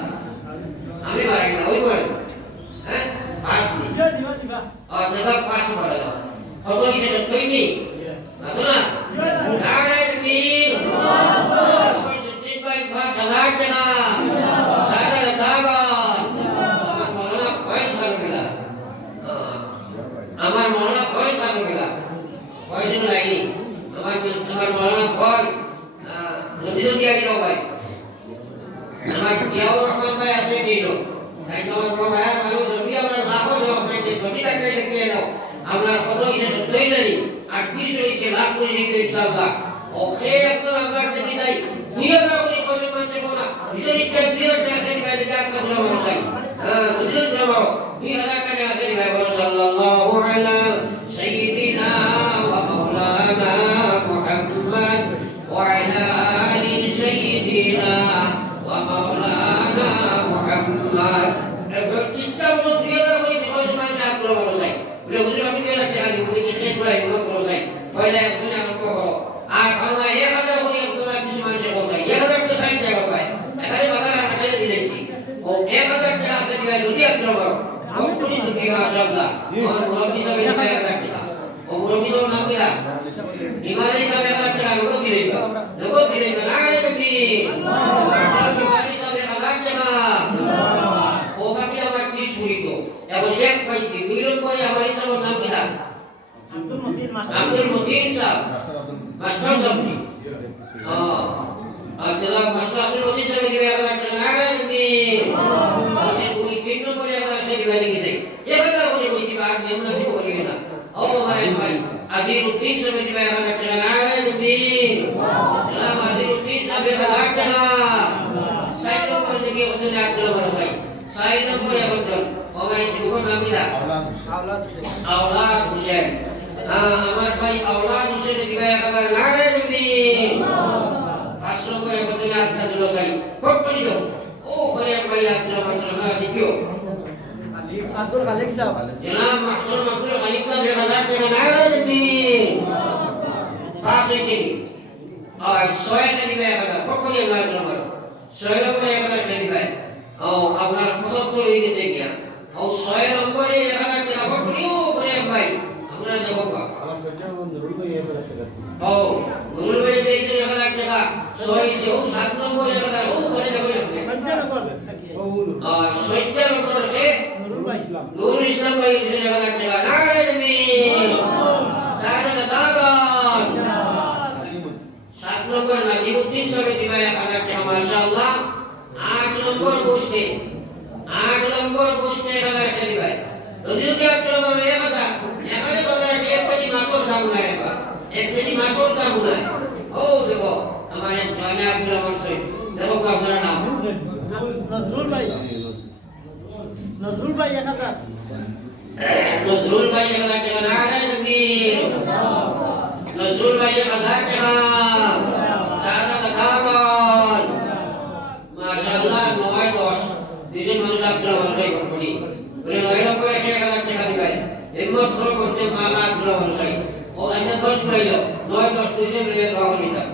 আমি বাড়াই না ওই বলেন হ্যাঁ পাঁচ দিন আর দাদা পাঁচ পড়া দাও কত কি সে তৈরি না তো না নারায়ণ দিন সিদ্দিক ভাই পাঁচ হাজার টাকা সারা টাকা মৌলানা ফয়েজ ভালো গেলা আমার মৌলানা ফয়েজ ভালো গেলা ফয়েজ লাইনি আমার মৌলানা ফয়েজ জলদি জলদি আগে দাও ভাই আমার জিয়াউর রহমান ভাই আসে দিল তাই তো আমার বড় ভাই ভালো জলদি আমরা লাখো জবাব পেয়েছি জলদি টাকা লিখে দাও আমরা কত কি সত্যই জানি আর 30 রয়েছে লাখ করে দিতে ইনশাআল্লাহ ওকে আপনার আমরা যদি যাই 2000 করে করে মাসে কোনা বিশেষ ইচ্ছা 2000 টাকা থেকে কাজে কাজ করতে হবে হ্যাঁ বুঝলেন তো 2000 টাকা থেকে ভাই সাল্লাল্লাহু আলা সাইয়্যিদিনা ওয়া মাওলানা মুহাম্মদ ওয়া আলা আলি সাইয়্যিদিনা ওয়া মাওলানা মুহাম্মদ এবার ইচ্ছা মতো 2000 করে করে মাসে কাজ করতে হবে বলে বুঝলেন আপনি কি লাগছে আগে বুঝতে শেষ ভাই মনে করো ভাই পয়লা একদিন আমরা করো আর আমরা 1000 করে তোমরা কিছু মানুষে বললাই 1000 তো 60 টাকা পায় এখানে বাজারে আটাই দিয়েছি ও 1000 টাকা আপনি দিবেন যদি আপনি বড় আমি তো দিতে মাশাআল্লাহ আমার মুরব্বি সাহেব 1000 টাকা ও মুরব্বি সাহেব নাম কি ইমানি সাহেব 1000 টাকা নগদ দিলেন না আয় তো কি ইমানি সাহেব 1000 টাকা ও বাকি আমার 30 মুড়ি তো এখন এক পাইছি দুই লোক পরে আমার সাহেব নাম কি আব্দুল মতিন সাহেব মাস্টার সাহেব নি আচ্ছা মাস্টার আব্দুল মতিন সাহেব দিবে 1000 টাকা না কি আচ্ছা দুই তিন করে 1000 টাকা দিবে লিখে এবারে বলে বসি বাদ দেমনা সে করি না ও ভাই ভাই আজিরউদ্দিন সাহেব দিবে 1000 টাকা না কি সালাম আজিরউদ্দিন সাহেব 1000 টাকা সাইড নম্বর থেকে ওতে আব্দুল বড় ভাই সাইড নম্বরে বলছেন ও ভাই দুটো নাম দিলা আওলাদ হোসেন আমার ভাই আওলাদ হোসেন দিবে 1000 না কি পাঁচ নম্বরে বলতে আব্দুল সাইদ ফটফটি দাও ও ভাই ভাই আব্দুল মাশাআল্লাহ দেখিও আব্দুল খালিক সাহেব জনাব আব্দুল খালিক সাহেব 1000 টাকা না কি পাঁচ হইছে আর 6 দিবে 1000 ফটফটি আমরা নম্বর 6 নম্বরে 1000 দিবে ও আপনার 75 হয়ে গেছে কি ও 6 নম্বরে 1000 টাকা ফটফটি ও ভাই আমরা দেব আমার সজ্জন নুরুল ভাই 1000 টাকা ও নুরুল ভাই দিয়েছে 1000 টাকা 7 নম্বরে 1000 ও করে দেব সঞ্চয় করবে ও আর সৈয়দ করছে নুরুল ভাই নুরুল ইসলাম ভাই দিয়েছে 1000 টাকা নারায়ণী সারা টাকা 7 নম্বর নাজিমউদ্দিন সাহেব দিবে 1000 টাকা মাশাআল্লাহ 8 নম্বর বসতে 8 নম্বর বসতে 1000 টাকা দিবে যদি আপনি বলেন এই কথা এখানে বলেন এক কেজি মাছর দাম নাই বা এক কেজি মাছর দাম নাই ও দেখো আমার জানা আব্দুল রহমান সাহেব দেখো আপনার নাম নজরুল ভাই 1000 নজরুল ভাই 1000 টাকা না কি নজরুল ভাই 1000 টাকা সারা টাকা মাশাআল্লাহ 9 10 দুজন মানুষ আব্দুল রহমান ভাই পড়ি বলে 9 নম্বরে 1000 টাকা দিবে হিম্মত করে করতে মালা আব্দুল রহমান ভাই ও আচ্ছা 10 পাইল 9 10 দুজন মিলে দোয়া করি দাও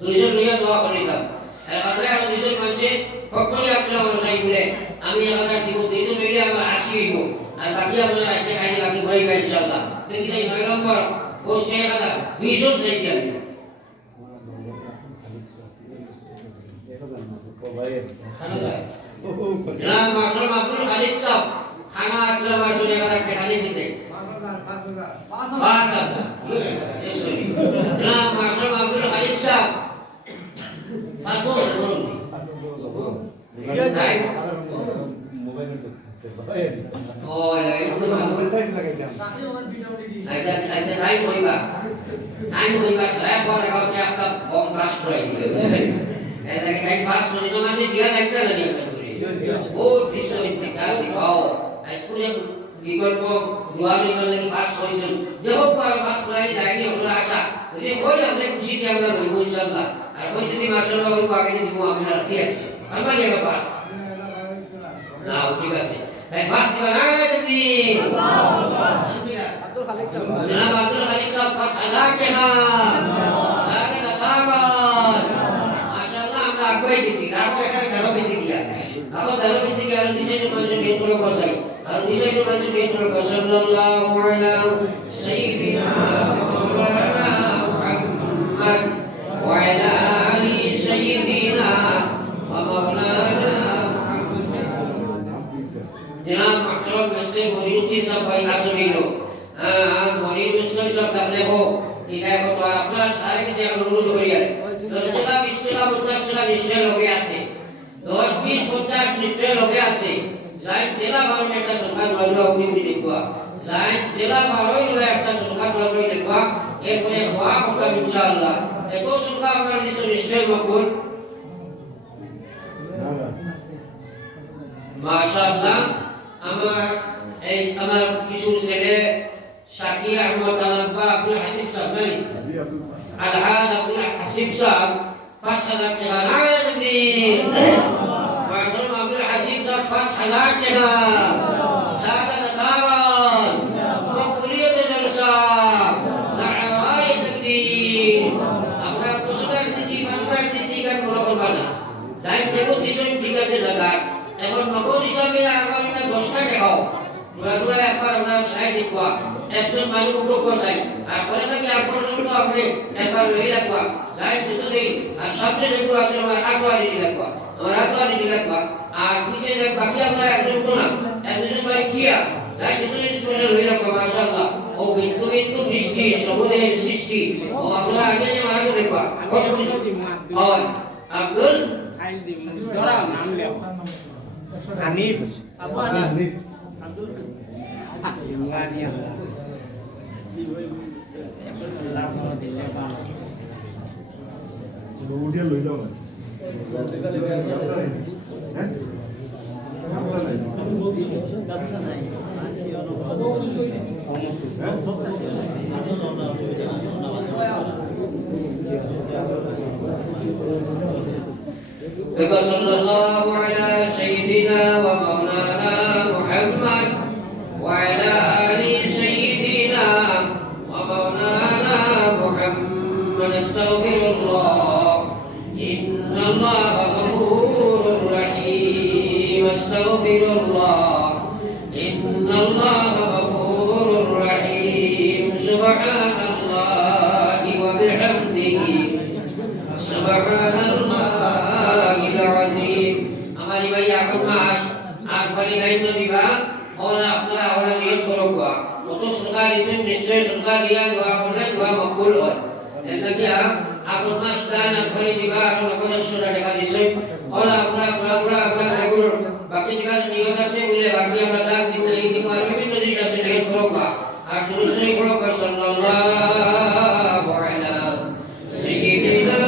দুজন মিলে দোয়া করি দাও আর আমরা দুজন মানুষে পক্ষে আব্দুল রহমান ভাই বলে আমি 1000 দিব দুজন মিলে আমরা 80 দিব আর বাকি আপনারা আজকে খাই বাকি ভাই ভাই ইনশাআল্লাহ দেখি এই 9 নম্বর পোস্টে 1000 দুইজন চাইছি আমি জনাব মাহমুদ আব্দুল খালিক সাহেব খানা আব্দুল মাসুদ 1000 টাকা দিয়েছে জনাব মাহমুদ আব্দুল খালিক সাহেব পাঁচশো বলুন মোবাইল ও এই তো মাহমুদ আচ্ছা টাইম হইবা সাহেব পরে কাউকে আপকা বম পাস করে এটা কি পাস করে তোমাকে দিয়া লাগতে না ও বিশ্ব ইন্তিকাল দিবাও স্কুলে বিকল্প দোয়া নিয়ে পাস হয়েছেন যে হোক আর পাস করাই যায়নি আমরা আশা যদি হয় আমরা খুশি দিয়ে আমরা রইব ইনশাআল্লাহ আর ওই যদি মাশাআল্লাহ ওই আগে দিব আমরা রাখি আছি আমরা নিয়ে পাস না ঠিক আছে তাই পাস দিবা না যদি আব্দুল খালেক সাহেব জনাব আব্দুল খালিক সাহেব পাস হাজার টাকা সাথে টাকার মাশাআল্লাহ আমরা আগুয়াই দিছি তারপর এটা ধরো বেশি দিয়া আবার ধরো বেশি দিয়া আর দিছে যে মানুষ নিয়ে করে বসাই আর দিছে যে মানুষ নিয়ে করে সাল্লাল্লাহু আলা সাইয়্যিদিনা মাওলানা মুহাম্মদ ওয়া আলা আলি সাইয়্যিদিনা ওয়া মাওলানা মুহাম্মদ জনাব মাহতারাম মুস্তাফা মরিউদ্দি সাহেব ভাই আসলে মরিউদ্দি মুস্তাফা সাহেব তাহলে হো এটা কত আপনারা সারা কিছু অনুরোধ করিয়া 10 টাকা 20 টাকা 50 টাকা নিশ্চয় লোকে আছে 10 20 50 নিশ্চয় লোকে আছে যাই জেলা ভারত একটা সরকার বললো আপনি দেখবা যাই জেলা ভারত একটা সরকার বললো দেখবা এরপরে হওয়া কথা ইনশাআল্লাহ এত সরকার আমরা নিশ্চয় মকবুল মাশাআল্লাহ আমার কিছু ছেলে শাকির আহমদ আলাফা আব্দুল হাসিব সাহেব আলহাজ আব্দুল হাসিব সাহেব 5000 টাকা নাগরিক মাহতারাম আব্দুল হাসিব সাহেব 5000 টাকা সাদা দাওয়াত মকবুলিয়ত জলসা দাওয়ায়ে তাকদীর আমরা কুসুদার দিছি বাজার দিছি গান বড় করবা না যাই দেখো দিশন ঠিক আছে দাদা এখন নগদ হিসাবে আগামীটা 10টা দেখাও পুরা একবার আমরা সাই দেখবা একজন মানুষ উপর চাই আর পরে থেকে আর পর্যন্ত আপনি একবার লই রাখবা যাই বুঝতে দেই আর সবচেয়ে যেগুলো আছে আমার আগোয়ারি রাখবা আমার আগোয়ারি রাখবা আর পিছে যে বাকি আমরা একজন তো না একজন ভাই খিয়া যাই বুঝতে দেই শুনে লই রাখবা মাশাআল্লাহ ও বিন্দু বিন্দু বৃষ্টি সমুদ্রের সৃষ্টি ও আপনারা আগে যে মারা দেখবা হয় আব্দুল জরা নাম লেও হানিফ আব্দুল হানিফ আব্দুল ইমরানিয়া উঠিয়া লৈ যাওঁ صلى الله على سيدنا ومولانا محمد وعلى آل سيدنا ومولانا محمد استغفر الله إن الله غفور رحيم استغفر الله إن الله غفور رحيم سبحان الله وبحمده سبحان الله العظيم हमारी भाई आखिर मास आठ वाली लाइन में दिखा और अपना और ये करोगा तो सरकार इसे निश्चय सरकार दिया दुआ करना दुआ मकबूल हो ऐसा क्या आखिर मास दान वाली दिखा और लोगों ने सुना देखा जिसे और अपना पूरा अपना रेगुलर बाकी दिखा नियोजन से बोले बाकी अपना दान दिखा ये दिखा भी तो दिखा से नहीं करोगा और दूसरी करोगा सल्लल्लाहु अलैहि सय्यिदिना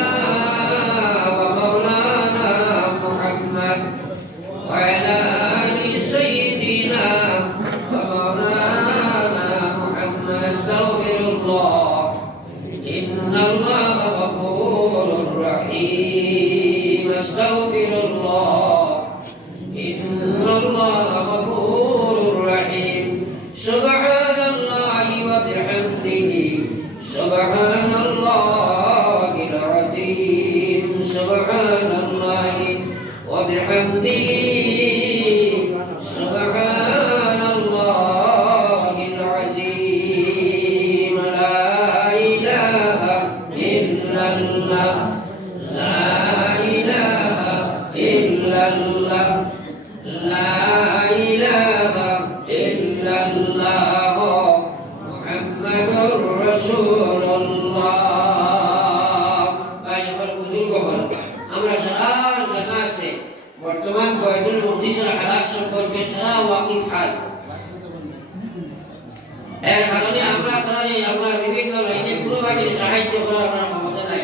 وعلى آل سيدنا ومولانا محمد استغفر الله إن الله غفور رحيم استغفر الله إن الله غفور رحيم سبحان الله وبحمده سبحان الله العظيم سبحان الله وبحمده سبحان الله العظيم لا إله إلا الله لا إله إلا الله لا إله إلا الله محمد رسول الله আমরা সারা জানা আছে বর্তমান বয়দুল মুফতিসের হালাত সম্পর্কে সারা ওয়াকিফ হাল এর কারণে আমরা বিভিন্ন লাইনে কোনো ভাবে সাহায্য করার আমরা ক্ষমতা নাই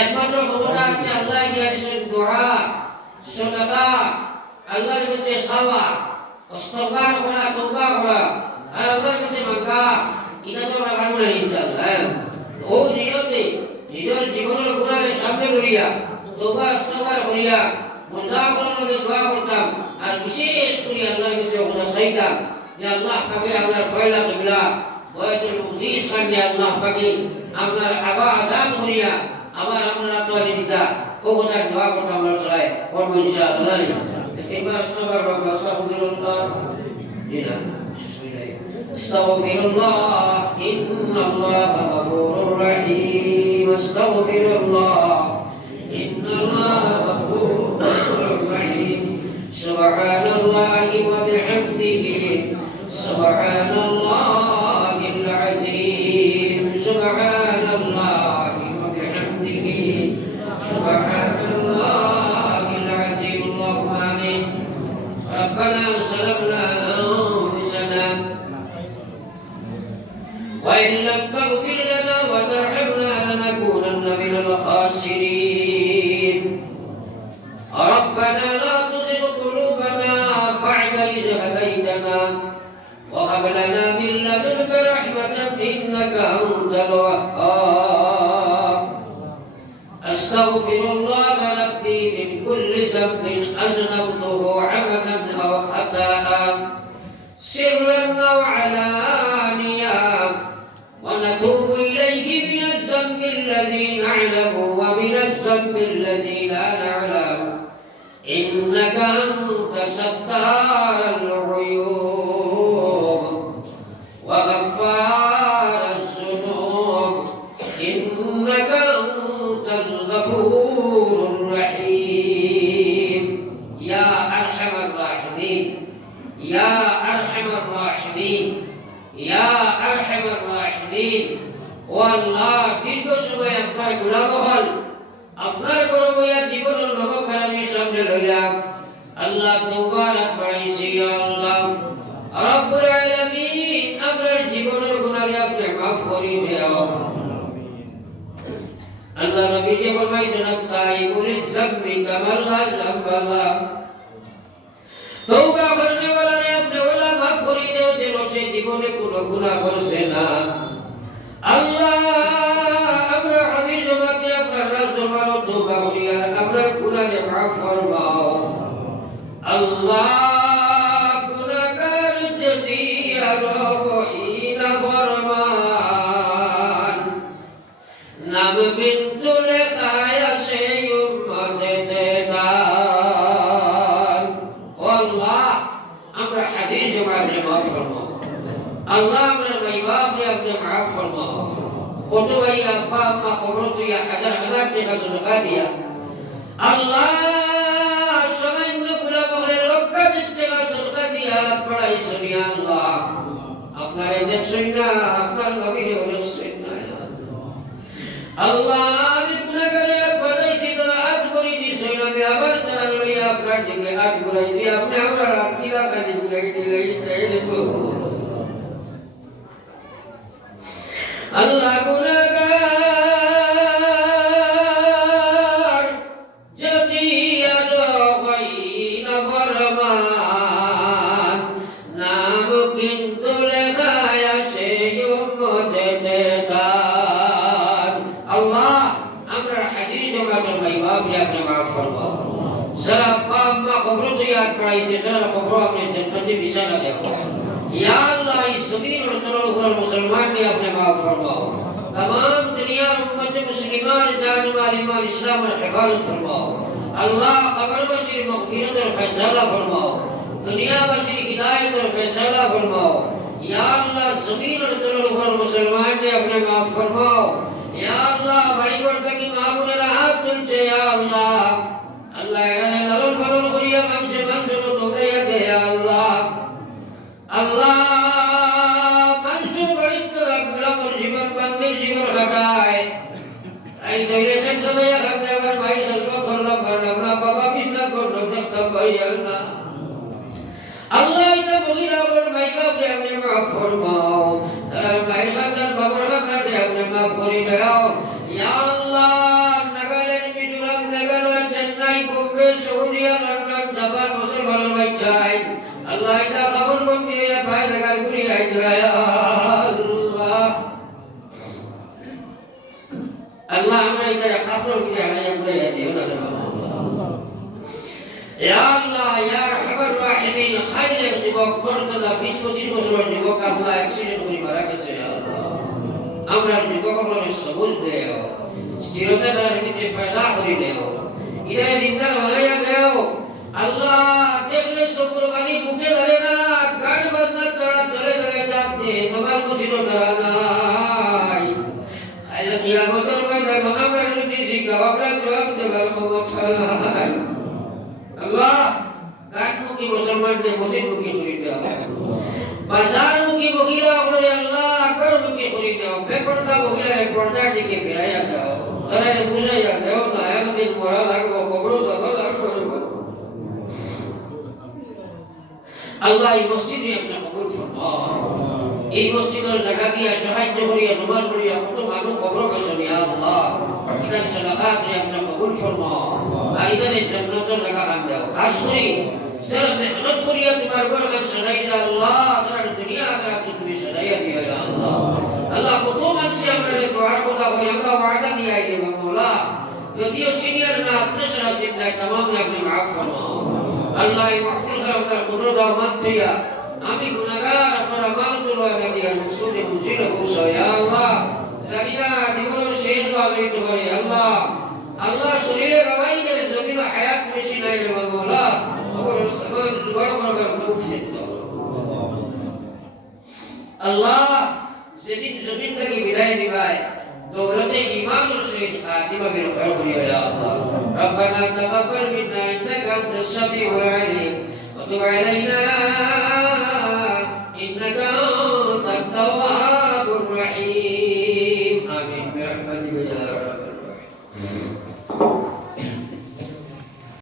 একমাত্র ক্ষমতা আছে আল্লাহ দিয়েছেন দোয়া সাদাকা আল্লাহর কাছে সাওয়া ইস্তিগফার করা তওবা করা করিয়া তওবা ইস্তেগফার করিয়া মুনাফার মধ্যে দোয়া করতাম আর বিশেষ করে আল্লাহর কাছে ওনা চাইতাম যে আল্লাহ পাকে আপনার ফয়লা কিবলা বয়তুল মুকদ্দিস কান্দি আল্লাহ পাকে আপনার আবা আযান করিয়া আবার আমরা তোয়ালি দিতা কোকোটা দোয়া করতাম আমরা সবাই করব ইনশাআল্লাহ এবার ইস্তেগফার করব আস্তাগফিরুল্লাহ দিনা استغفر الله إن الله غفور رحيم استغفر الله إن الله غفور رحيم سبحان الله وبحمده سبحان الله العظيم سبحان الله وبحمده سبحان الله العظيم اللهم آمين ربنا ظلمنا أنفسنا وإن لم تغفر لنا وترحمنا لنكونن من الخاسرين ربنا لا تزغ قلوبنا بعد إذ هديتنا وهب لنا من لدنك رحمة إنك أنت الوهاب أستغفر الله ربي من كل ذنب أذنبته عمدا أو خطأ سرا أو علانية ونتوب إليه من الذنب الذي نعلم ومن الذنب الذي لا نعلم إنك أنت ستار العيوب وغفار الذنوب إنك أنت الغفور الرحيم يا أرحم الراحمين يا أرحم الراحمين يا أرحم الراحمين والله দীর্ঘ সময় আপনার গুনাহবহুল আপনার করবয়া জীবনের নবকারণে সামনে লইয়া আল্লাহ তওবা রাখবাইছি ইয়া আল্লাহ রব্বুল আলামিন আপনার জীবনের গুনাহকে আপনি maaf করে দাও আল্লাহ নবী যে ফরমাইছেন তাইবুল যামবি কামাল যামবালা তওবা করনে वाला ने अपने वाला maaf করে দাও যে সে জীবনে কোনো গুনাহ করছে না আল্লাহ আমরা হাজির জমাতে আপনার রাজমার তওবা করিয়া আমরা গুনাহকে maaf ফরমাও আল্লাহ গুনাহগার যদি আরোহীনা ফরমান নাম বিন্তু লেখায় আসে উম্মতে দান আল্লাহ আমরা হাজির জমাতে maaf ফরমাও আল্লাহ আমরা ভাইবাকে আপনি maaf ফরমাও কত ভাই আব্বা আম্মা কবর তুই হাজার হাজার টাকা সদকা দিয়া আল্লাহ সামান্য গুনাহগারে লক্ষাধিক টাকা সদকা দিয়া পড়াইছো ইয়া আল্লাহ আপনার দেখছেন না আপনার নবীর বলেছেন না আল্লাহ আমি গুনাহগারে পড়াইছি তো আজ করি দিছো আমি আবার তারা লইয়া আপনার দিকে আজ করাইছি আপনি আমরা রাখিয়া কাজে গুনাহ দিলে আল্লাহ গুনাহগার যদি আরোহীনা ফরমান নাম কিন্তু লেখায় আসে উম্মতে দান আল্লাহ আমরা হাজির জমাতের ভাইবাকে আপনি maaf ফরমাও যারা আব্বা আম্মা কবর তৈয়ার করাইছে তারা কবর আপনি জান্নাতে বিছানা দাও या अल्लाह इस जमीन और तरों पर मुसलमान ने अपने माफ फरमाओ तमाम दुनिया उम्मत मुस्लिमान जान वाली मां इस्लाम और हिफाजत फरमाओ अल्लाह कब्र बशीर मगफिरत और फैसला फरमाओ दुनिया बशीर हिदायत और फैसला फरमाओ या अल्लाह जमीन और तरों पर मुसलमान ने अपने माफ फरमाओ या अल्लाह भाई वर्द की मामूल राहत तुमसे या अल्लाह अल्लाह नरल फरल करिया मन से तो तोरे या अल्लाह अल्लाह मंसूर बड़ित रखला और जीवन बंदिर जीवन हटाए आई तेरे से चले हटे अगर भाई सल्लो करना अपना बाबा किसना को नफरत कर भाई अल्लाह अल्लाह इतना बोलिया और भाई का अपने माफ फरमाओ भाई खातर बाबा का अपने माफ कर दो या Allah Nagaland Mizoram Nagaland Chennai Bombay Saudi London Japan मुसलमान बच्चाई अल्लाह इतना कबूल कर दिया भाई लगा पूरी है अल्लाह अल्लाह हमें इधर खासों की हमें ইয়া আল্লাহ ইয়া আরহামার রাহিমিন খাইরের যুবক মর্যাদা 20-25 বছরের যুবক আল্লাহ অ্যাক্সিডেন্ট করে মারা গেছে ইয়া আল্লাহ আমরা যুবকগণে সবুজ দেও স্থিরতার ভিতরে পয়দা করে দেও ইদায় দিনদার বানাইয়া দেও আল্লাহ দেখলে শুকর বাণী মুখে ধরে না গান বাজনা তারা চলে চলে যাচ্ছে নমাজ মসজিদ তারা নাই আইলা দিয়া বদর ময়দান মহামের যদি জিজ্ঞাসা জবাব দেবার মোহাম্মদ সাল্লাল্লাহু আল্লাহ গানমুখী মুসলমানদের মসজিদমুখী করে দাও বাজারমুখী মহিলা করে আল্লাহ আকরমুখী করে দাও বেপরদা মহিলার পর্দার দিকে ফেরাইয়া দাও তারা বুঝাইয়া দাও না আমাদের মরা লাগবো কবর দখল লাগবো আল্লাহ এই মসজিদে আপনি কবুল ফরমাও এই মসজিদের জায়গা দিয়ে সাহায্য করিয়া নমাজ পড়িয়া কত মানুষ কবর গেছেন ইয়া আল্লাহ ইদার সালাত আপনি কবুল ফরমাও আর ইদারে জান্নাতের জায়গা বান দাও খাস করে সর মেহনত করিয়া তোমার ঘর में सजाई दे আল্লাহ তার দুনিয়া আখিরাত তুমি সজাইয়া দিও ইয়া আল্লাহ আল্লাহ কত মানুষ আমাদের দোয়া খোদা ভাই আমরা ওয়াদা দিয়া আইলে মাওলা যদিও সিনিয়র না আপনি সারা চিন্তা तमाम আপনি maaf ফরমাও আল্লাহ এই মাহফিল আপনার কুদরত আর মাত্রিয়া আমি গুনাহগার আপনার আমানতুল ওয়াদা দিয়া মুসুদে মুজিলে বসা ইয়া আল্লাহ জানিনা জীবন শেষ হবে তোমারে আল্লাহ আল্লাহ শরীরে গাওয়াই যে জমিন হায়াত বেশি নাই রে মাওলা ওর সবর বড় বড় তৌফিক দাও আল্লাহ যেদিন জমিন থেকে বিদায় দিবাই দৌলতে ঈমান ও শহীদ খাতিমা বিরকার করিয়া ইয়া আল্লাহ ربنا تقبل منا انك انت السميع العليم وتب علينا انك انت التواب الرحيم امين برحمتك يا رب